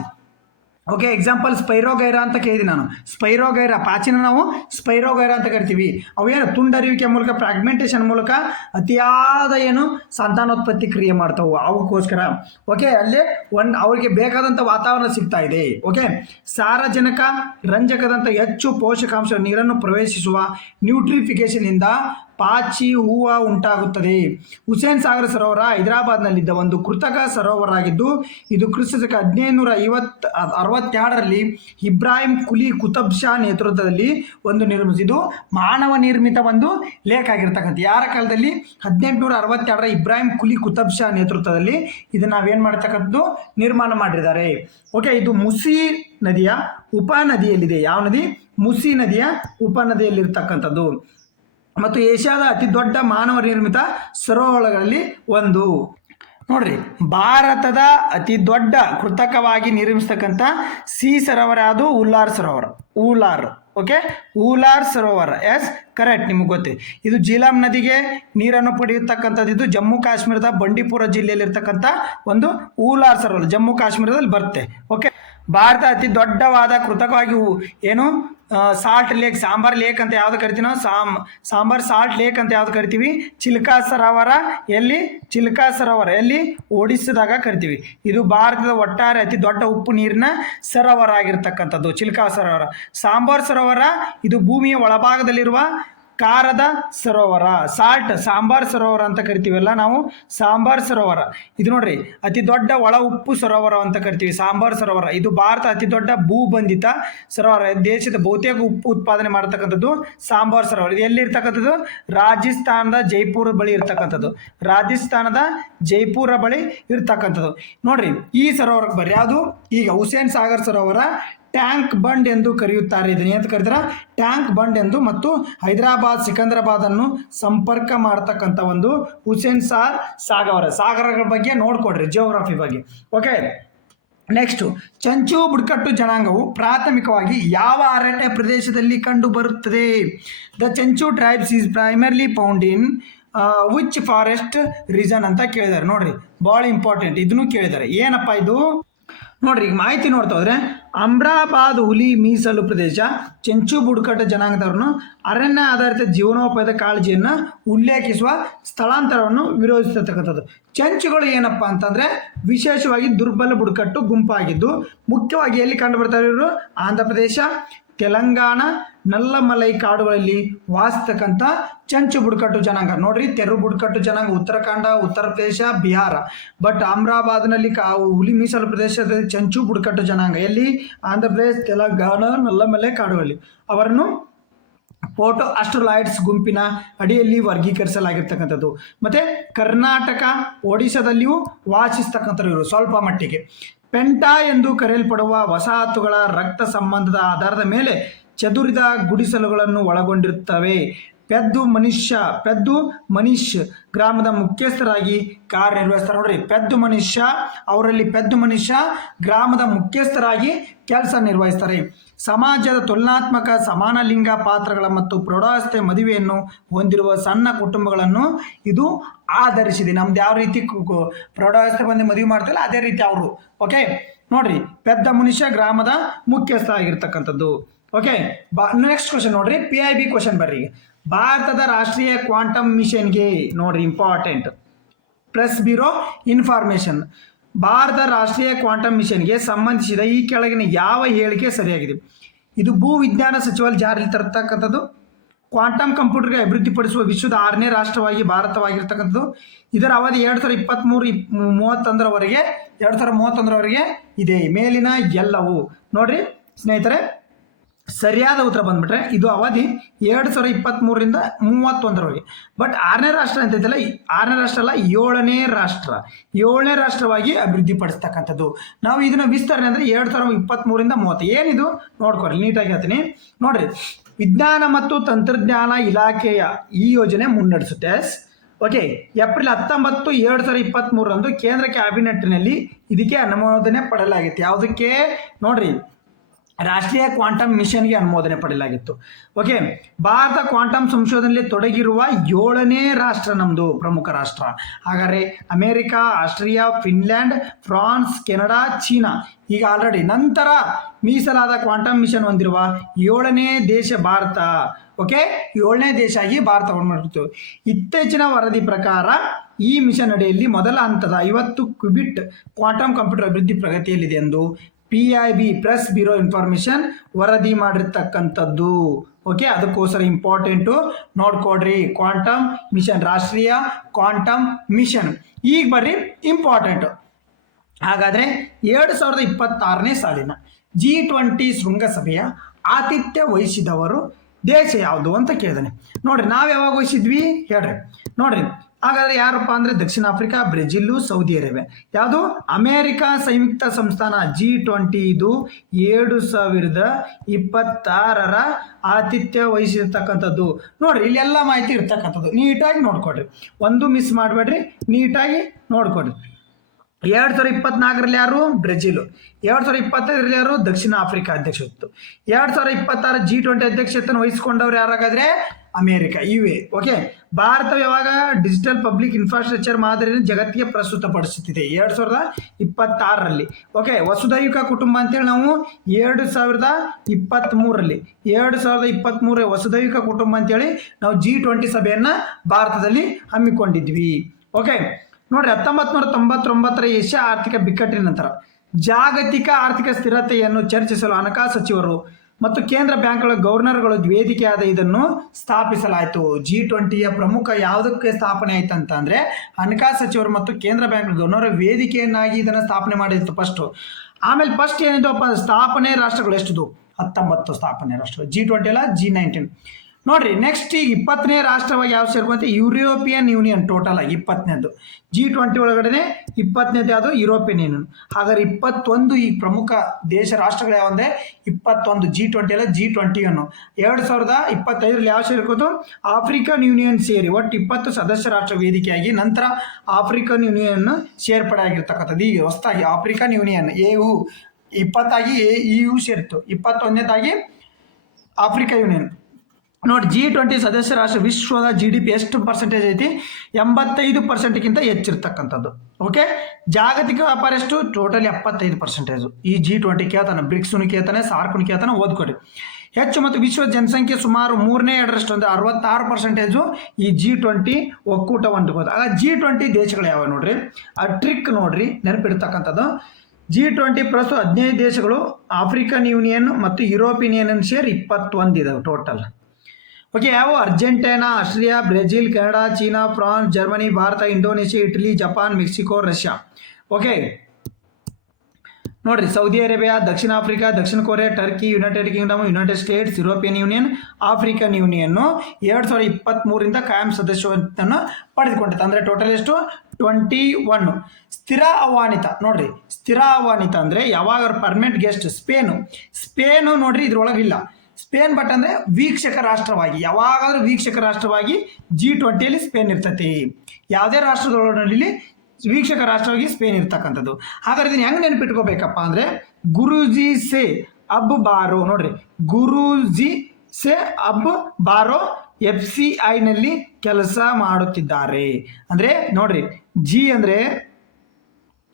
ಓಕೆ, ಎಕ್ಸಾಂಪಲ್ ಸ್ಪೈರೋಗೈರಾ ಅಂತ ಕೇಳಿದ್ದೀನಿ ನಾನು. ಸ್ಪೈರೋಗೈರಾ ಪಾಚಿನ ನಾವು ಸ್ಪೈರೋಗೈರಾ ಅಂತ ಕರಿತೀವಿ. ಅವೇನು ತುಂಡರಿವಿಕೆ ಮೂಲಕ, ಫ್ರಾಗ್ಮೆಂಟೇಷನ್ ಮೂಲಕ ಅತಿಯಾದ ಏನು ಸಂತಾನೋತ್ಪತ್ತಿ ಕ್ರಿಯೆ ಮಾಡ್ತಾವೆ. ಅವಕ್ಕೋಸ್ಕರ ಓಕೆ ಅಲ್ಲಿ ಅವ್ರಿಗೆ ಬೇಕಾದಂಥ ವಾತಾವರಣ ಸಿಗ್ತಾ ಇದೆ. ಓಕೆ, ಸಾರಜನಕ, ರಂಜಕದಂಥ ಹೆಚ್ಚು ಪೋಷಕಾಂಶ ನೀರನ್ನು ಪ್ರವೇಶಿಸುವ ನ್ಯೂಟ್ರಿಫಿಕೇಶನ್ನಿಂದ ಪಾಚಿ ಹೂವು ಉಂಟಾಗುತ್ತದೆ. ಹುಸೇನ್ ಸಾಗರ ಸರೋವರ ಹೈದರಾಬಾದ್ನಲ್ಲಿದ್ದ ಒಂದು ಕೃತಕ ಸರೋವರ ಆಗಿದ್ದು, ಇದು ಕ್ರಿಸ್ತಶಕ 1562ರಲ್ಲಿ ಇಬ್ರಾಹಿಂ ಕುಲಿ ಕುತಬ್ ಶಾ ನೇತೃತ್ವದಲ್ಲಿ ನಿರ್ಮಿಸಿದ್ದು ಮಾನವ ನಿರ್ಮಿತ ಒಂದು ಲೇಕ್ ಆಗಿರ್ತಕ್ಕಂಥ. ಯಾರ ಕಾಲದಲ್ಲಿ? 1862ರ ಇಬ್ರಾಹಿಂ ಕುಲಿ ಕುತಬ್ ಶಾ ನೇತೃತ್ವದಲ್ಲಿ ಇದನ್ನು ನಾವೇನು ಮಾಡ್ತಕ್ಕಂಥದ್ದು ನಿರ್ಮಾಣ ಮಾಡಿದ್ದಾರೆ. ಓಕೆ, ಇದು ಮುಸಿ ನದಿಯ ಉಪನದಿಯಲ್ಲಿದೆ. ಯಾವ ನದಿ? ಮುಸಿ ನದಿಯ ಉಪನದಿಯಲ್ಲಿರ್ತಕ್ಕಂಥದ್ದು ಮತ್ತು ಏಷ್ಯಾದ ಅತಿ ದೊಡ್ಡ ಮಾನವ ನಿರ್ಮಿತ ಸರೋವರಗಳಲ್ಲಿ ಒಂದು. ನೋಡ್ರಿ, ಭಾರತದ ಅತಿ ದೊಡ್ಡ ಕೃತಕವಾಗಿ ನಿರ್ಮಿಸ್ತಕ್ಕಂಥ ಸರೋವರ ಅದು ಉಲ್ಲಾರ್ ಸರೋವರ. ಓಕೆ, ಉಲ್ಲಾರ್ ಸರೋವರ. ಕರೆಕ್ಟ್, ನಿಮಗೆ ಗೊತ್ತೇ. ಇದು ಜೀಲಂ ನದಿಗೆ ನೀರನ್ನು ಪಡೆಯತಕ್ಕಂಥದ್ದು. ಇದು ಜಮ್ಮು ಕಾಶ್ಮೀರದ ಬಂಡೀಪುರ ಜಿಲ್ಲೆಯಲ್ಲಿರ್ತಕ್ಕಂಥ ಒಂದು ಉಲ್ಲಾರ್ ಸರೋವರ, ಜಮ್ಮು ಕಾಶ್ಮೀರದಲ್ಲಿ ಬರುತ್ತೆ. ಓಕೆ, ಭಾರತ ಅತಿ ದೊಡ್ಡವಾದ ಕೃತಕವಾಗಿ ಏನು ಸಾಲ್ಟ್ ಲೇಕ್, ಸಾಂಬಾರ್ ಲೇಕ್ ಅಂತ ಯಾವ್ದು ಕರಿತೀವಿ ನಾವು, ಸಾಂಬಾರ್ ಸಾಲ್ಟ್ ಲೇಕ್ ಅಂತ ಯಾವ್ದು ಕರಿತೀವಿ? ಚಿಲ್ಕಾ ಸರೋವರ. ಎಲ್ಲಿ? ಚಿಲ್ಕಾ ಸರೋವರ ಎಲ್ಲಿ? ಒಡಿಸ್ಸಾದಾಗ ಕರಿತೀವಿ. ಇದು ಭಾರತದ ಒಟ್ಟಾರೆ ಅತಿ ದೊಡ್ಡ ಉಪ್ಪು ನೀರಿನ ಸರೋವರ ಆಗಿರ್ತಕ್ಕಂಥದ್ದು ಚಿಲ್ಕಾ ಸರೋವರ. ಸಾಂಬಾರ್ ಸರೋವರ ಇದು ಭೂಮಿಯ ಒಳಭಾಗದಲ್ಲಿರುವ ಕಾರದ ಸರೋವರ, ಸಾಂಬಾರ್ ಸರೋವರ ಅಂತ ಕರಿತೀವಲ್ಲ ನಾವು, ಸಾಂಬಾರ್ ಸರೋವರ. ಇದು ನೋಡ್ರಿ ಅತಿ ದೊಡ್ಡ ಒಳ ಉಪ್ಪು ಸರೋವರ ಅಂತ ಕರಿತೀವಿ, ಸಾಂಬಾರ್ ಸರೋವರ. ಇದು ಭಾರತ ಅತಿ ದೊಡ್ಡ ಭೂಬಂಧಿತ ಸರೋವರ. ದೇಶದ ಬಹುತೇಕ ಉಪ್ಪು ಉತ್ಪಾದನೆ ಮಾಡತಕ್ಕಂಥದ್ದು ಸಾಂಬಾರ್ ಸರೋವರ. ಇದು ಎಲ್ಲಿರ್ತಕ್ಕಂಥದ್ದು? ರಾಜಸ್ಥಾನದ ಜೈಪುರ ಬಳಿ ಇರ್ತಕ್ಕಂಥದ್ದು. ಇರ್ತಕ್ಕಂಥದ್ದು ನೋಡ್ರಿ. ಈ ಸರೋವರಕ್ಕೆ ಬರ್ರಿ, ಯಾವುದು? ಈಗ ಹುಸೇನ್ ಸಾಗರ್ ಸರೋವರ ಟ್ಯಾಂಕ್ ಬಂಡ್ ಎಂದು ಕರೆಯುತ್ತಾರೆ. ಇದನ್ನು ಏನು ಕರೀತಾರೆ? ಟ್ಯಾಂಕ್ ಬಂಡ್ ಎಂದು. ಮತ್ತು ಹೈದರಾಬಾದ್ ಸಿಕಂದರಾಬಾದನ್ನು ಸಂಪರ್ಕ ಮಾಡತಕ್ಕಂಥ ಒಂದು ಹುಸೇನ್ ಸಾಗರಗಳ ಬಗ್ಗೆ ನೋಡ್ಕೊಡ್ರಿ, ಜಿಯೋಗ್ರಫಿ ಬಗ್ಗೆ. ಓಕೆ, ನೆಕ್ಸ್ಟು ಚಂಚು ಬುಡಕಟ್ಟು ಜನಾಂಗವು ಪ್ರಾಥಮಿಕವಾಗಿ ಯಾವ ಅರಣ್ಯ ಪ್ರದೇಶದಲ್ಲಿ ಕಂಡು ಬರುತ್ತದೆ? The Chenchu tribes is primarily found in which forest region ಅಂತ ಕೇಳಿದ್ದಾರೆ. ನೋಡ್ರಿ ಭಾಳ ಇಂಪಾರ್ಟೆಂಟ್, ಇದನ್ನು ಕೇಳಿದ್ದಾರೆ. ಏನಪ್ಪ ಇದು ನೋಡ್ರಿ, ಈಗ ಮಾಹಿತಿ ನೋಡ್ತಾ ಹೋದ್ರೆ ಅಮ್ರಾಬಾದ್ ಹುಲಿ ಮೀಸಲು ಪ್ರದೇಶ ಚೆಂಚು ಬುಡಕಟ್ಟು ಜನಾಂಗದವರನ್ನು ಅರಣ್ಯ ಆಧಾರಿತ ಜೀವನೋಪಾಯದ ಕಾಳಜಿಯನ್ನು ಉಲ್ಲೇಖಿಸುವ ಸ್ಥಳಾಂತರವನ್ನು ವಿರೋಧಿಸತಕ್ಕಂಥದ್ದು. ಚೆಂಚುಗಳು ಏನಪ್ಪ ಅಂತಂದರೆ ವಿಶೇಷವಾಗಿ ದುರ್ಬಲ ಬುಡಕಟ್ಟು ಗುಂಪಾಗಿದ್ದು ಮುಖ್ಯವಾಗಿ ಎಲ್ಲಿ ಕಂಡು ಬರ್ತಾರೆ ಇವರು? ಆಂಧ್ರ ಪ್ರದೇಶ, ತೆಲಂಗಾಣ, ನಲ್ಲಮಲೈ ಕಾಡುಗಳಲ್ಲಿ ವಾಸಿಸ್ತಕ್ಕಂಥ ಚಂಚು ಬುಡಕಟ್ಟು ಜನಾಂಗ. ನೋಡ್ರಿ, ತೆರು ಬುಡಕಟ್ಟು ಜನಾಂಗ ಉತ್ತರಾಖಂಡ, ಉತ್ತರ ಪ್ರದೇಶ, ಬಿಹಾರ. ಬಟ್ ಅಮ್ರಾಬಾದ್ನಲ್ಲಿ ಹುಲಿ ಮೀಸಲು ಪ್ರದೇಶದಲ್ಲಿ ಚಂಚು ಬುಡಕಟ್ಟು ಜನಾಂಗ ಎಲ್ಲಿ? ಆಂಧ್ರ ಪ್ರದೇಶ, ತೆಲಂಗಾಣ, ನಲ್ಲಮಲೈ ಕಾಡುಗಳಲ್ಲಿ. ಅವರನ್ನು ಫೋಟೋ ಅಸ್ಟ್ರಲಾಯ್ಡ್ಸ್ ಗುಂಪಿನ ಅಡಿಯಲ್ಲಿ ವರ್ಗೀಕರಿಸಲಾಗಿರ್ತಕ್ಕಂಥದ್ದು. ಮತ್ತು ಕರ್ನಾಟಕ, ಒಡಿಶಾದಲ್ಲಿಯೂ ವಾಸಿಸ್ತಕ್ಕಂಥವ್ರು ಇವರು ಸ್ವಲ್ಪ ಮಟ್ಟಿಗೆ. ಪೆಂಟಾ ಎಂದು ಕರೆಯಲ್ಪಡುವ ವಸಾಹತುಗಳ ರಕ್ತ ಸಂಬಂಧದ ಆಧಾರದ ಮೇಲೆ ಚದುರಿದ ಗುಡಿಸಲುಗಳನ್ನು ಒಳಗೊಂಡಿರುತ್ತವೆ. ಪೆದ್ದು ಮನಿಷ್ ಗ್ರಾಮದ ಮುಖ್ಯಸ್ಥರಾಗಿ ಕಾರ್ಯನಿರ್ವಹಿಸ್ತಾರೆ. ನೋಡ್ರಿ, ಪೆದ್ದು ಮನುಷ್ಯ ಗ್ರಾಮದ ಮುಖ್ಯಸ್ಥರಾಗಿ ಕೆಲಸ ನಿರ್ವಹಿಸ್ತಾರೆ. ಸಮಾಜದ ತುಲನಾತ್ಮಕ ಸಮಾನ ಲಿಂಗ ಪಾತ್ರಗಳ ಮತ್ತು ಪ್ರೌಢಾವಸ್ಥೆ ಮದುವೆಯನ್ನು ಹೊಂದಿರುವ ಸಣ್ಣ ಕುಟುಂಬಗಳನ್ನು ಇದು ಆಧರಿಸಿದೆ. ನಮ್ದು ಯಾವ ರೀತಿ ಪ್ರೌಢಾವಸ್ಥೆ ಬಂದು ಮದುವೆ ಮಾಡ್ತಾರಲ್ಲ ಅದೇ ರೀತಿ ಅವರು. ಓಕೆ, ನೋಡ್ರಿ, ಪೆದ್ದ ಮನುಷ್ಯ ಗ್ರಾಮದ ಮುಖ್ಯಸ್ಥ ಆಗಿರ್ತಕ್ಕಂಥದ್ದು. ಓಕೆ, ನೆಕ್ಸ್ಟ್ ಕ್ವಶನ್ ನೋಡ್ರಿ, PIB ಕ್ವಶನ್ ಬರ್ರಿ. ಭಾರತದ ರಾಷ್ಟ್ರೀಯ ಕ್ವಾಂಟಮ್ ಮಿಷನ್ಗೆ ನೋಡ್ರಿ important press bureau information. Bharat ರಾಷ್ಟ್ರೀಯ ಕ್ವಾಂಟಮ್ ಮಿಷನ್ಗೆ ಸಂಬಂಧಿಸಿದ ಈ ಕೆಳಗಿನ ಯಾವ ಹೇಳಿಕೆ ಸರಿಯಾಗಿದೆ? ಇದು ಭೂ ವಿಜ್ಞಾನ ಸಚಿವಾಲಯ ಜಾರಿಗೆ ತರತಕ್ಕಂಥದ್ದು. ಕ್ವಾಂಟಮ್ ಕಂಪ್ಯೂಟರ್ಗೆ ಅಭಿವೃದ್ಧಿಪಡಿಸುವ ವಿಶ್ವದ 6ನೇ ರಾಷ್ಟ್ರವಾಗಿ ಭಾರತವಾಗಿರ್ತಕ್ಕಂಥದ್ದು. ಇದರ ಅವಧಿ 2031 ಇದೆ. ಮೇಲಿನ ಎಲ್ಲವೂ ನೋಡ್ರಿ ಸ್ನೇಹಿತರೆ, ಸರಿಯಾದ ಉತ್ತರ ಬಂದ್ಬಿಟ್ರೆ ಇದು ಅವಧಿ 2023ರಿಂದ 31ರವರೆಗೆ. ಬಟ್ 6ನೇ ರಾಷ್ಟ್ರ ಅಂತೈತಲ್ಲ, 6ನೇ ರಾಷ್ಟ್ರ ಅಲ್ಲ, 7ನೇ ರಾಷ್ಟ್ರವಾಗಿ ಅಭಿವೃದ್ಧಿಪಡಿಸ್ತಕ್ಕಂಥದ್ದು. ನಾವು ಇದನ್ನ ವಿಸ್ತರಣೆ ಅಂದರೆ 2023ರಿಂದ 30. ಏನಿದು ನೋಡ್ಕೊಡ್ರಿ, ನೀಟಾಗಿ ಹೇಳ್ತೀನಿ ನೋಡ್ರಿ. ವಿಜ್ಞಾನ ಮತ್ತು ತಂತ್ರಜ್ಞಾನ ಇಲಾಖೆಯ ಈ ಯೋಜನೆ ಮುನ್ನಡೆಸುತ್ತೆ. ಓಕೆ, ಏಪ್ರಿಲ್ 19, 2023ರಂದು ಕೇಂದ್ರ ಕ್ಯಾಬಿನೆಟ್ನಲ್ಲಿ ಇದಕ್ಕೆ ಅನುಮೋದನೆ ಪಡೆಯಲಾಗಿತ್ತು. ಯಾವುದಕ್ಕೆ? ನೋಡ್ರಿ, ರಾಷ್ಟ್ರೀಯ ಕ್ವಾಂಟಮ್ ಮಿಷನ್ಗೆ ಅನುಮೋದನೆ ಪಡೆಯಲಾಗಿತ್ತು. ಓಕೆ, ಭಾರತ ಕ್ವಾಂಟಮ್ ಸಂಶೋಧನೆಯಲ್ಲಿ ತೊಡಗಿರುವ 7ನೇ ರಾಷ್ಟ್ರ ನಮ್ಮದು, ಪ್ರಮುಖ ರಾಷ್ಟ್ರ. ಹಾಗಾದರೆ America, Austria, Finland, France, Canada, China. ಈಗ ಆಲ್ರೆಡಿ ನಂತರ ಮೀಸಲಾದ ಕ್ವಾಂಟಮ್ ಮಿಷನ್ ಹೊಂದಿರುವ 7ನೇ ದೇಶ ಭಾರತ. ಓಕೆ, 7ನೇ ದೇಶ ಆಗಿ ಭಾರತವನ್ನು ಮಾಡಿತ್ತು. ಇತ್ತೀಚಿನ ವರದಿ ಪ್ರಕಾರ ಈ ಮಿಷನ್ ಅಡಿಯಲ್ಲಿ ಮೊದಲ ಹಂತದ 50 ಕ್ಯೂಬಿಟ್ ಕ್ವಾಂಟಮ್ ಕಂಪ್ಯೂಟರ್ ಅಭಿವೃದ್ಧಿ ಪ್ರಗತಿಯಲ್ಲಿದೆ ಎಂದು PIB ಪ್ರೆಸ್ ಬ್ಯೂರೋ ಇನ್ಫಾರ್ಮೇಷನ್ ವರದಿ ಮಾಡಿರ್ತಕ್ಕಂಥದ್ದು. ಓಕೆ, ಅದಕ್ಕೋಸ್ಕರ ಇಂಪಾರ್ಟೆಂಟು ನೋಡ್ಕೊಡ್ರಿ. ಕ್ವಾಂಟಮ್ ಮಿಷನ್, ರಾಷ್ಟ್ರೀಯ ಕ್ವಾಂಟಮ್ ಮಿಷನ್. ಈಗ ಬರ್ರಿ ಇಂಪಾರ್ಟೆಂಟು. ಹಾಗಾದರೆ 2026ನೇ ಸಾಲಿನ G20 ಶೃಂಗಸಭೆಯ ಆತಿಥ್ಯ ವಹಿಸಿದವರು ದೇಶ ಯಾವುದು ಅಂತ ಕೇಳಿದಾನೆ. ನೋಡ್ರಿ, ನಾವು ಯಾವಾಗ ವಹಿಸಿದ್ವಿ ಹೇಳ್ರಿ. ನೋಡ್ರಿ, ಹಾಗಾದರೆ ಯಾರಪ್ಪ ಅಂದರೆ ದಕ್ಷಿಣ ಆಫ್ರಿಕಾ, ಬ್ರೆಜಿಲ್ಲು, ಸೌದಿ ಅರೇಬಿಯಾ. ಯಾವುದು? ಅಮೇರಿಕಾ ಸಂಯುಕ್ತ ಸಂಸ್ಥಾನ. G20 ಇದು 2026ರ ಆತಿಥ್ಯ ವಹಿಸಿರ್ತಕ್ಕಂಥದ್ದು. ನೋಡ್ರಿ, ಇಲ್ಲೆಲ್ಲ ಮಾಹಿತಿ ಇರ್ತಕ್ಕಂಥದ್ದು, ನೀಟಾಗಿ ನೋಡ್ಕೊಡ್ರಿ, ಒಂದು ಮಿಸ್ ಮಾಡಬೇಡ್ರಿ, ನೀಟಾಗಿ ನೋಡ್ಕೊಡ್ರಿ. 2024ರಲ್ಲಿ ಯಾರು? ಬ್ರೆಜಿಲು. 2025ರಲ್ಲಿ ಯಾರು? ದಕ್ಷಿಣ ಆಫ್ರಿಕಾ ಅಧ್ಯಕ್ಷತೆ. 2026 G20 ಅಧ್ಯಕ್ಷತೆಯನ್ನು ವಹಿಸಿಕೊಂಡವ್ರು ಯಾರಾಗಾದ್ರೆ? ಅಮೇರಿಕಾ. ಇವೆ. ಓಕೆ, ಭಾರತ ಯಾವಾಗ ಡಿಜಿಟಲ್ ಪಬ್ಲಿಕ್ ಇನ್ಫ್ರಾಸ್ಟ್ರಕ್ಚರ್ ಮಾದರಿಯನ್ನು ಜಗತ್ತಿಗೆ ಪ್ರಸ್ತುತಪಡಿಸುತ್ತಿದೆ? 2026ರಲ್ಲಿ. ಓಕೆ, ವಸುದೈವಿಕ ಕುಟುಂಬ ಅಂತೇಳಿ ನಾವು 2023ರಲ್ಲಿ ವಸುದೈವಿಕ ಕುಟುಂಬ ಅಂತೇಳಿ ನಾವು G20 ಸಭೆಯನ್ನು ಭಾರತದಲ್ಲಿ ಹಮ್ಮಿಕೊಂಡಿದ್ವಿ. ಓಕೆ, ನೋಡ್ರಿ, 1999ರ ಏಷ್ಯಾ ಆರ್ಥಿಕ ಬಿಕ್ಕಟ್ಟಿನ ನಂತರ ಜಾಗತಿಕ ಆರ್ಥಿಕ ಸ್ಥಿರತೆಯನ್ನು ಚರ್ಚಿಸಲು ಹಣಕಾಸು ಸಚಿವರು ಮತ್ತು ಕೇಂದ್ರ ಬ್ಯಾಂಕ್ಗಳ ಗವರ್ನರ್ಗಳು ವೇದಿಕೆಯಾದ ಇದನ್ನು ಸ್ಥಾಪಿಸಲಾಯಿತು. G20ಯ ಪ್ರಮುಖ ಯಾವುದಕ್ಕೆ ಸ್ಥಾಪನೆ ಆಯ್ತು ಅಂತಂದರೆ ಹಣಕಾಸು ಸಚಿವರು ಮತ್ತು ಕೇಂದ್ರ ಬ್ಯಾಂಕ್ ಗವರ್ನರ್ ವೇದಿಕೆಯನ್ನಾಗಿ ಇದನ್ನು ಸ್ಥಾಪನೆ ಮಾಡಿತ್ತು ಫಸ್ಟು. ಆಮೇಲೆ ಫಸ್ಟ್ ಏನಿದಪ್ಪ, ಸ್ಥಾಪನೆ ರಾಷ್ಟ್ರಗಳು ಎಷ್ಟಿದು? 19 ಸ್ಥಾಪನೆ ರಾಷ್ಟ್ರಗಳು. G20 ಅಲ್ಲ, G19. ನೋಡ್ರಿ ನೆಕ್ಸ್ಟ್ ಈಗ 20ನೇ ರಾಷ್ಟ್ರವಾಗಿ ಯಾವ ಸೇರ್ಕೊಂತೆ ಯುರೋಪಿಯನ್ ಯೂನಿಯನ್. ಟೋಟಲ್ ಆಗಿ 20ನೇದು G20 ಒಳಗಡೆ 20ನೇದು ಯಾವುದು ಯುರೋಪಿಯನ್ ಯೂನಿಯನ್. ಹಾಗಾದ್ರೆ 21 ಈ ಪ್ರಮುಖ ದೇಶ ರಾಷ್ಟ್ರಗಳು ಯಾವಂದ್ರೆ 21 G20 ಅಲ್ಲ G21. 2025ರಲ್ಲಿ ಯಾವ ಸೇರ್ಕೋತು ಆಫ್ರಿಕನ್ ಯೂನಿಯನ್ ಸೇರಿ ಒಟ್ಟು 20 ಸದಸ್ಯ ರಾಷ್ಟ್ರ ವೇದಿಕೆಯಾಗಿ ನಂತರ ಆಫ್ರಿಕನ್ ಯೂನಿಯನ್ ಸೇರ್ಪಡೆ ಆಗಿರ್ತಕ್ಕಂಥದ್ದು. ಈಗ ಹೊಸದಾಗಿ ಆಫ್ರಿಕನ್ ಯೂನಿಯನ್ EU 20 EU ಸೇರಿತ್ತು, 21ನೇದಾಗಿ ಆಫ್ರಿಕಾ ಯೂನಿಯನ್. ನೋಡಿ G20 ಸದಸ್ಯ ರಾಷ್ಟ್ರ ವಿಶ್ವದ GDP ಎಷ್ಟು ಪರ್ಸೆಂಟೇಜ್ ಐತಿ 85%ಗಿಂತ ಹೆಚ್ಚಿರ್ತಕ್ಕಂಥದ್ದು. ಓಕೆ, ಜಾಗತಿಕ ವ್ಯಾಪಾರ ಎಷ್ಟು ಟೋಟಲಿ 75%. ಈ G20 ಕೇಳ್ತಾನೆ, ಬ್ರಿಕ್ಸ್ನು ಕೇಳ್ತಾನೆ, ಸಾರ್ಕ್ನು ಕೇಳ್ತಾನೆ, ಓದ್ಕೊಡಿ. ಹೆಚ್ಚು ಮತ್ತು ವಿಶ್ವ ಜನಸಂಖ್ಯೆ ಸುಮಾರು 3/2 ಅಂದರೆ 66% ಈ G20 ಒಕ್ಕೂಟ ಹೊಂದ್ಕೋದು. ಆಗ G20 ದೇಶಗಳು ಯಾವ ನೋಡ್ರಿ, ಆ ಟ್ರಿಕ್ ನೋಡ್ರಿ ನೆನಪಿಡ್ತಕ್ಕಂಥದ್ದು. G20 ಪ್ಲಸ್ 15 ದೇಶಗಳು, ಆಫ್ರಿಕನ್ ಯೂನಿಯನ್ ಮತ್ತು ಯುರೋಪಿಯನ್ ಯೂನಿಯನ್ ಸೇರಿ 21 ಇದಾವೆ ಟೋಟಲ್. ಓಕೆ, ಯಾವ ಅರ್ಜೆಂಟೈನಾ, ಆಸ್ಟ್ರೇಲಿಯಾ, ಬ್ರೆಜಿಲ್, ಕೆನಡಾ, ಚೀನಾ, France, Germany, Bharat, Indonesia, Italy, Japan, Mexico, Russia. Okay ನೋಡ್ರಿ, ಸೌದಿ ಅರೇಬಿಯಾ, ದಕ್ಷಿಣ ಆಫ್ರಿಕಾ, ದಕ್ಷಿಣ Korea, Turkey, United Kingdom, United States, European union, African union 2023ರಿಂದ ಕಾಯಂ ಸದಸ್ಯತ್ವವನ್ನು ಪಡೆದುಕೊಂಡಿತ್ತು. ಅಂದರೆ ಟೋಟಲ್ ಎಷ್ಟು 21. ಸ್ಥಿರ ಆಹ್ವಾನಿತ ನೋಡ್ರಿ, ಸ್ಥಿರ ಆಹ್ವಾನಿತ ಅಂದರೆ ಯಾವಾಗ ಪರ್ಮನೆಂಟ್ ಗೆಸ್ಟ್ ಸ್ಪೇನು ನೋಡ್ರಿ ಇದ್ರೊಳಗಿಲ್ಲ. ಸ್ಪೇನ್ ಬಟ್ ಅಂದರೆ ವೀಕ್ಷಕ ರಾಷ್ಟ್ರವಾಗಿ, ಯಾವಾಗಾದ್ರೂ ವೀಕ್ಷಕ ರಾಷ್ಟ್ರವಾಗಿ G20ಯಲ್ಲಿ ಸ್ಪೇನ್ ಇರ್ತೈತಿ. ಯಾವುದೇ ರಾಷ್ಟ್ರದೊಳಗಡೆ ವೀಕ್ಷಕ ರಾಷ್ಟ್ರವಾಗಿ ಸ್ಪೇನ್ ಇರ್ತಕ್ಕಂಥದ್ದು. ಹಾಗಾದ್ರೆ ಇದನ್ನ ಹೆಂಗೆ ನೆನಪಿಟ್ಕೋಬೇಕಪ್ಪ ಅಂದರೆ ಗುರೂಜಿ ಸೆ ಅಬ್ ಬಾರೋ. ನೋಡ್ರಿ, ಗುರೂಜಿ ಸೆ ಅಬ್ ಬಾರೋ FCIನಲ್ಲಿ ಕೆಲಸ ಮಾಡುತ್ತಿದ್ದಾರೆ. ಅಂದರೆ ನೋಡ್ರಿ, G ಅಂದರೆ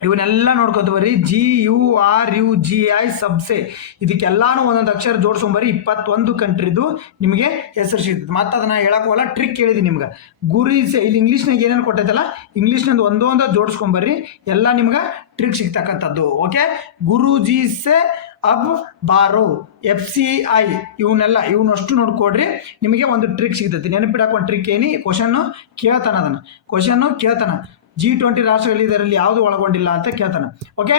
ಇವನ್ನೆಲ್ಲ ನೋಡ್ಕೊತ ಬರ್ರಿ, GURUGI ಸಬ್ಸೆ, ಇದಕ್ಕೆಲ್ಲಾನು ಒಂದೊಂದು ಅಕ್ಷರ ಜೋಡಿಸ್ಕೊಂಬರ್ರಿ. 21 ಕಂಟ್ರಿದು ನಿಮಗೆ ಹೆಸರು ಸಿಗ್ತದೆ. ಮತ್ತೆ ಅದನ್ನ ಹೇಳೋಕ್ಕಲ್ಲ, ಟ್ರಿಕ್ ಹೇಳಿದ್ದೀನಿ ನಿಮ್ಗೆ. ಗುರೀಸೆ ಇಲ್ಲಿ ಇಂಗ್ಲೀಷ್ನಾಗ ಏನೇನು ಕೊಟ್ಟೈತಲ್ಲ, ಇಂಗ್ಲೀಷ್ನಂದು ಒಂದೊಂದು ಜೋಡಿಸ್ಕೊಂಬರ್ರಿ, ಎಲ್ಲ ನಿಮ್ಗೆ ಟ್ರಿಕ್ ಸಿಗ್ತಕ್ಕಂಥದ್ದು. ಓಕೆ, ಗುರೂಜಿಸೆ ಅಬ್ ಬಾರೋ FCI ಇವನ್ನಷ್ಟು ನೋಡ್ಕೊಡ್ರಿ, ನಿಮಗೆ ಒಂದು ಟ್ರಿಕ್ ಸಿಗ್ತೈತಿ. ನೆನಪಿಡಕ್ಕೆ ಒಂದು ಟ್ರಿಕ್ ಏನಿ, ಕ್ವಶನ್ನು ಕೇಳ್ತಾನ G20 ರಾಷ್ಟ್ರಗಳಲ್ಲಿ ಇದರಲ್ಲಿ ಯಾವುದು ಒಳಗೊಂಡಿಲ್ಲ ಅಂತ ಕೇಳ್ತಾನೆ. ಓಕೆ,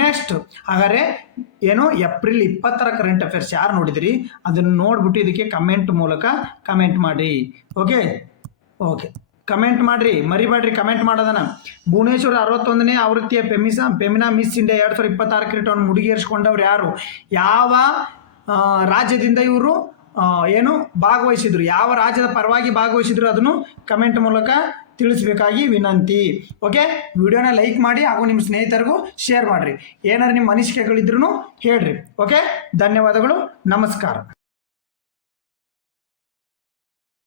ನೆಕ್ಸ್ಟ್ ಹಾಗಾದ್ರೆ ಏನು ಏಪ್ರಿಲ್ 20ರ ಕರೆಂಟ್ ಅಫೇರ್ಸ್ ಯಾರು ನೋಡಿದ್ರಿ ಅದನ್ನು ನೋಡ್ಬಿಟ್ಟು ಇದಕ್ಕೆ ಕಮೆಂಟ್ ಮೂಲಕ ಕಮೆಂಟ್ ಮಾಡಿ. ಓಕೆ ಕಮೆಂಟ್ ಮಾಡ್ರಿ, ಮರಿಬೇಡ್ರಿ ಕಮೆಂಟ್ ಮಾಡೋದನ್ನ. ಭುವನೇಶ್ವರ 61ನೇ ಆವೃತ್ತಿಯ ಫೆಮಿನಾ ಮಿಸ್ ಇಂಡಿಯಾ 2026 ಕಿರೀಟವನ್ನು ಮುಡಿಗೇರಿಸಿಕೊಂಡವ್ರು ಯಾರು, ಯಾವ ರಾಜ್ಯದಿಂದ ಇವರು ಭಾಗವಹಿಸಿದ್ರು, ಯಾವ ರಾಜ್ಯದ ಪರವಾಗಿ ಭಾಗವಹಿಸಿದ್ರು ಅದನ್ನು ಕಮೆಂಟ್ ಮೂಲಕ ತಿಳಿಸ್ಬೇಕಾಗಿ ವಿನಂತಿ. ಓಕೆ, ವಿಡಿಯೋನ ಲೈಕ್ ಮಾಡಿ ಹಾಗೂ ನಿಮ್ಮ ಸ್ನೇಹಿತರಿಗೂ ಶೇರ್ ಮಾಡಿರಿ. ಏನಾದ್ರು ನಿಮ್ಮ ಅನಿಸಿಕೆಗಳಿದ್ರೂ ಹೇಳ್ರಿ. ಓಕೆ, ಧನ್ಯವಾದಗಳು, ನಮಸ್ಕಾರ.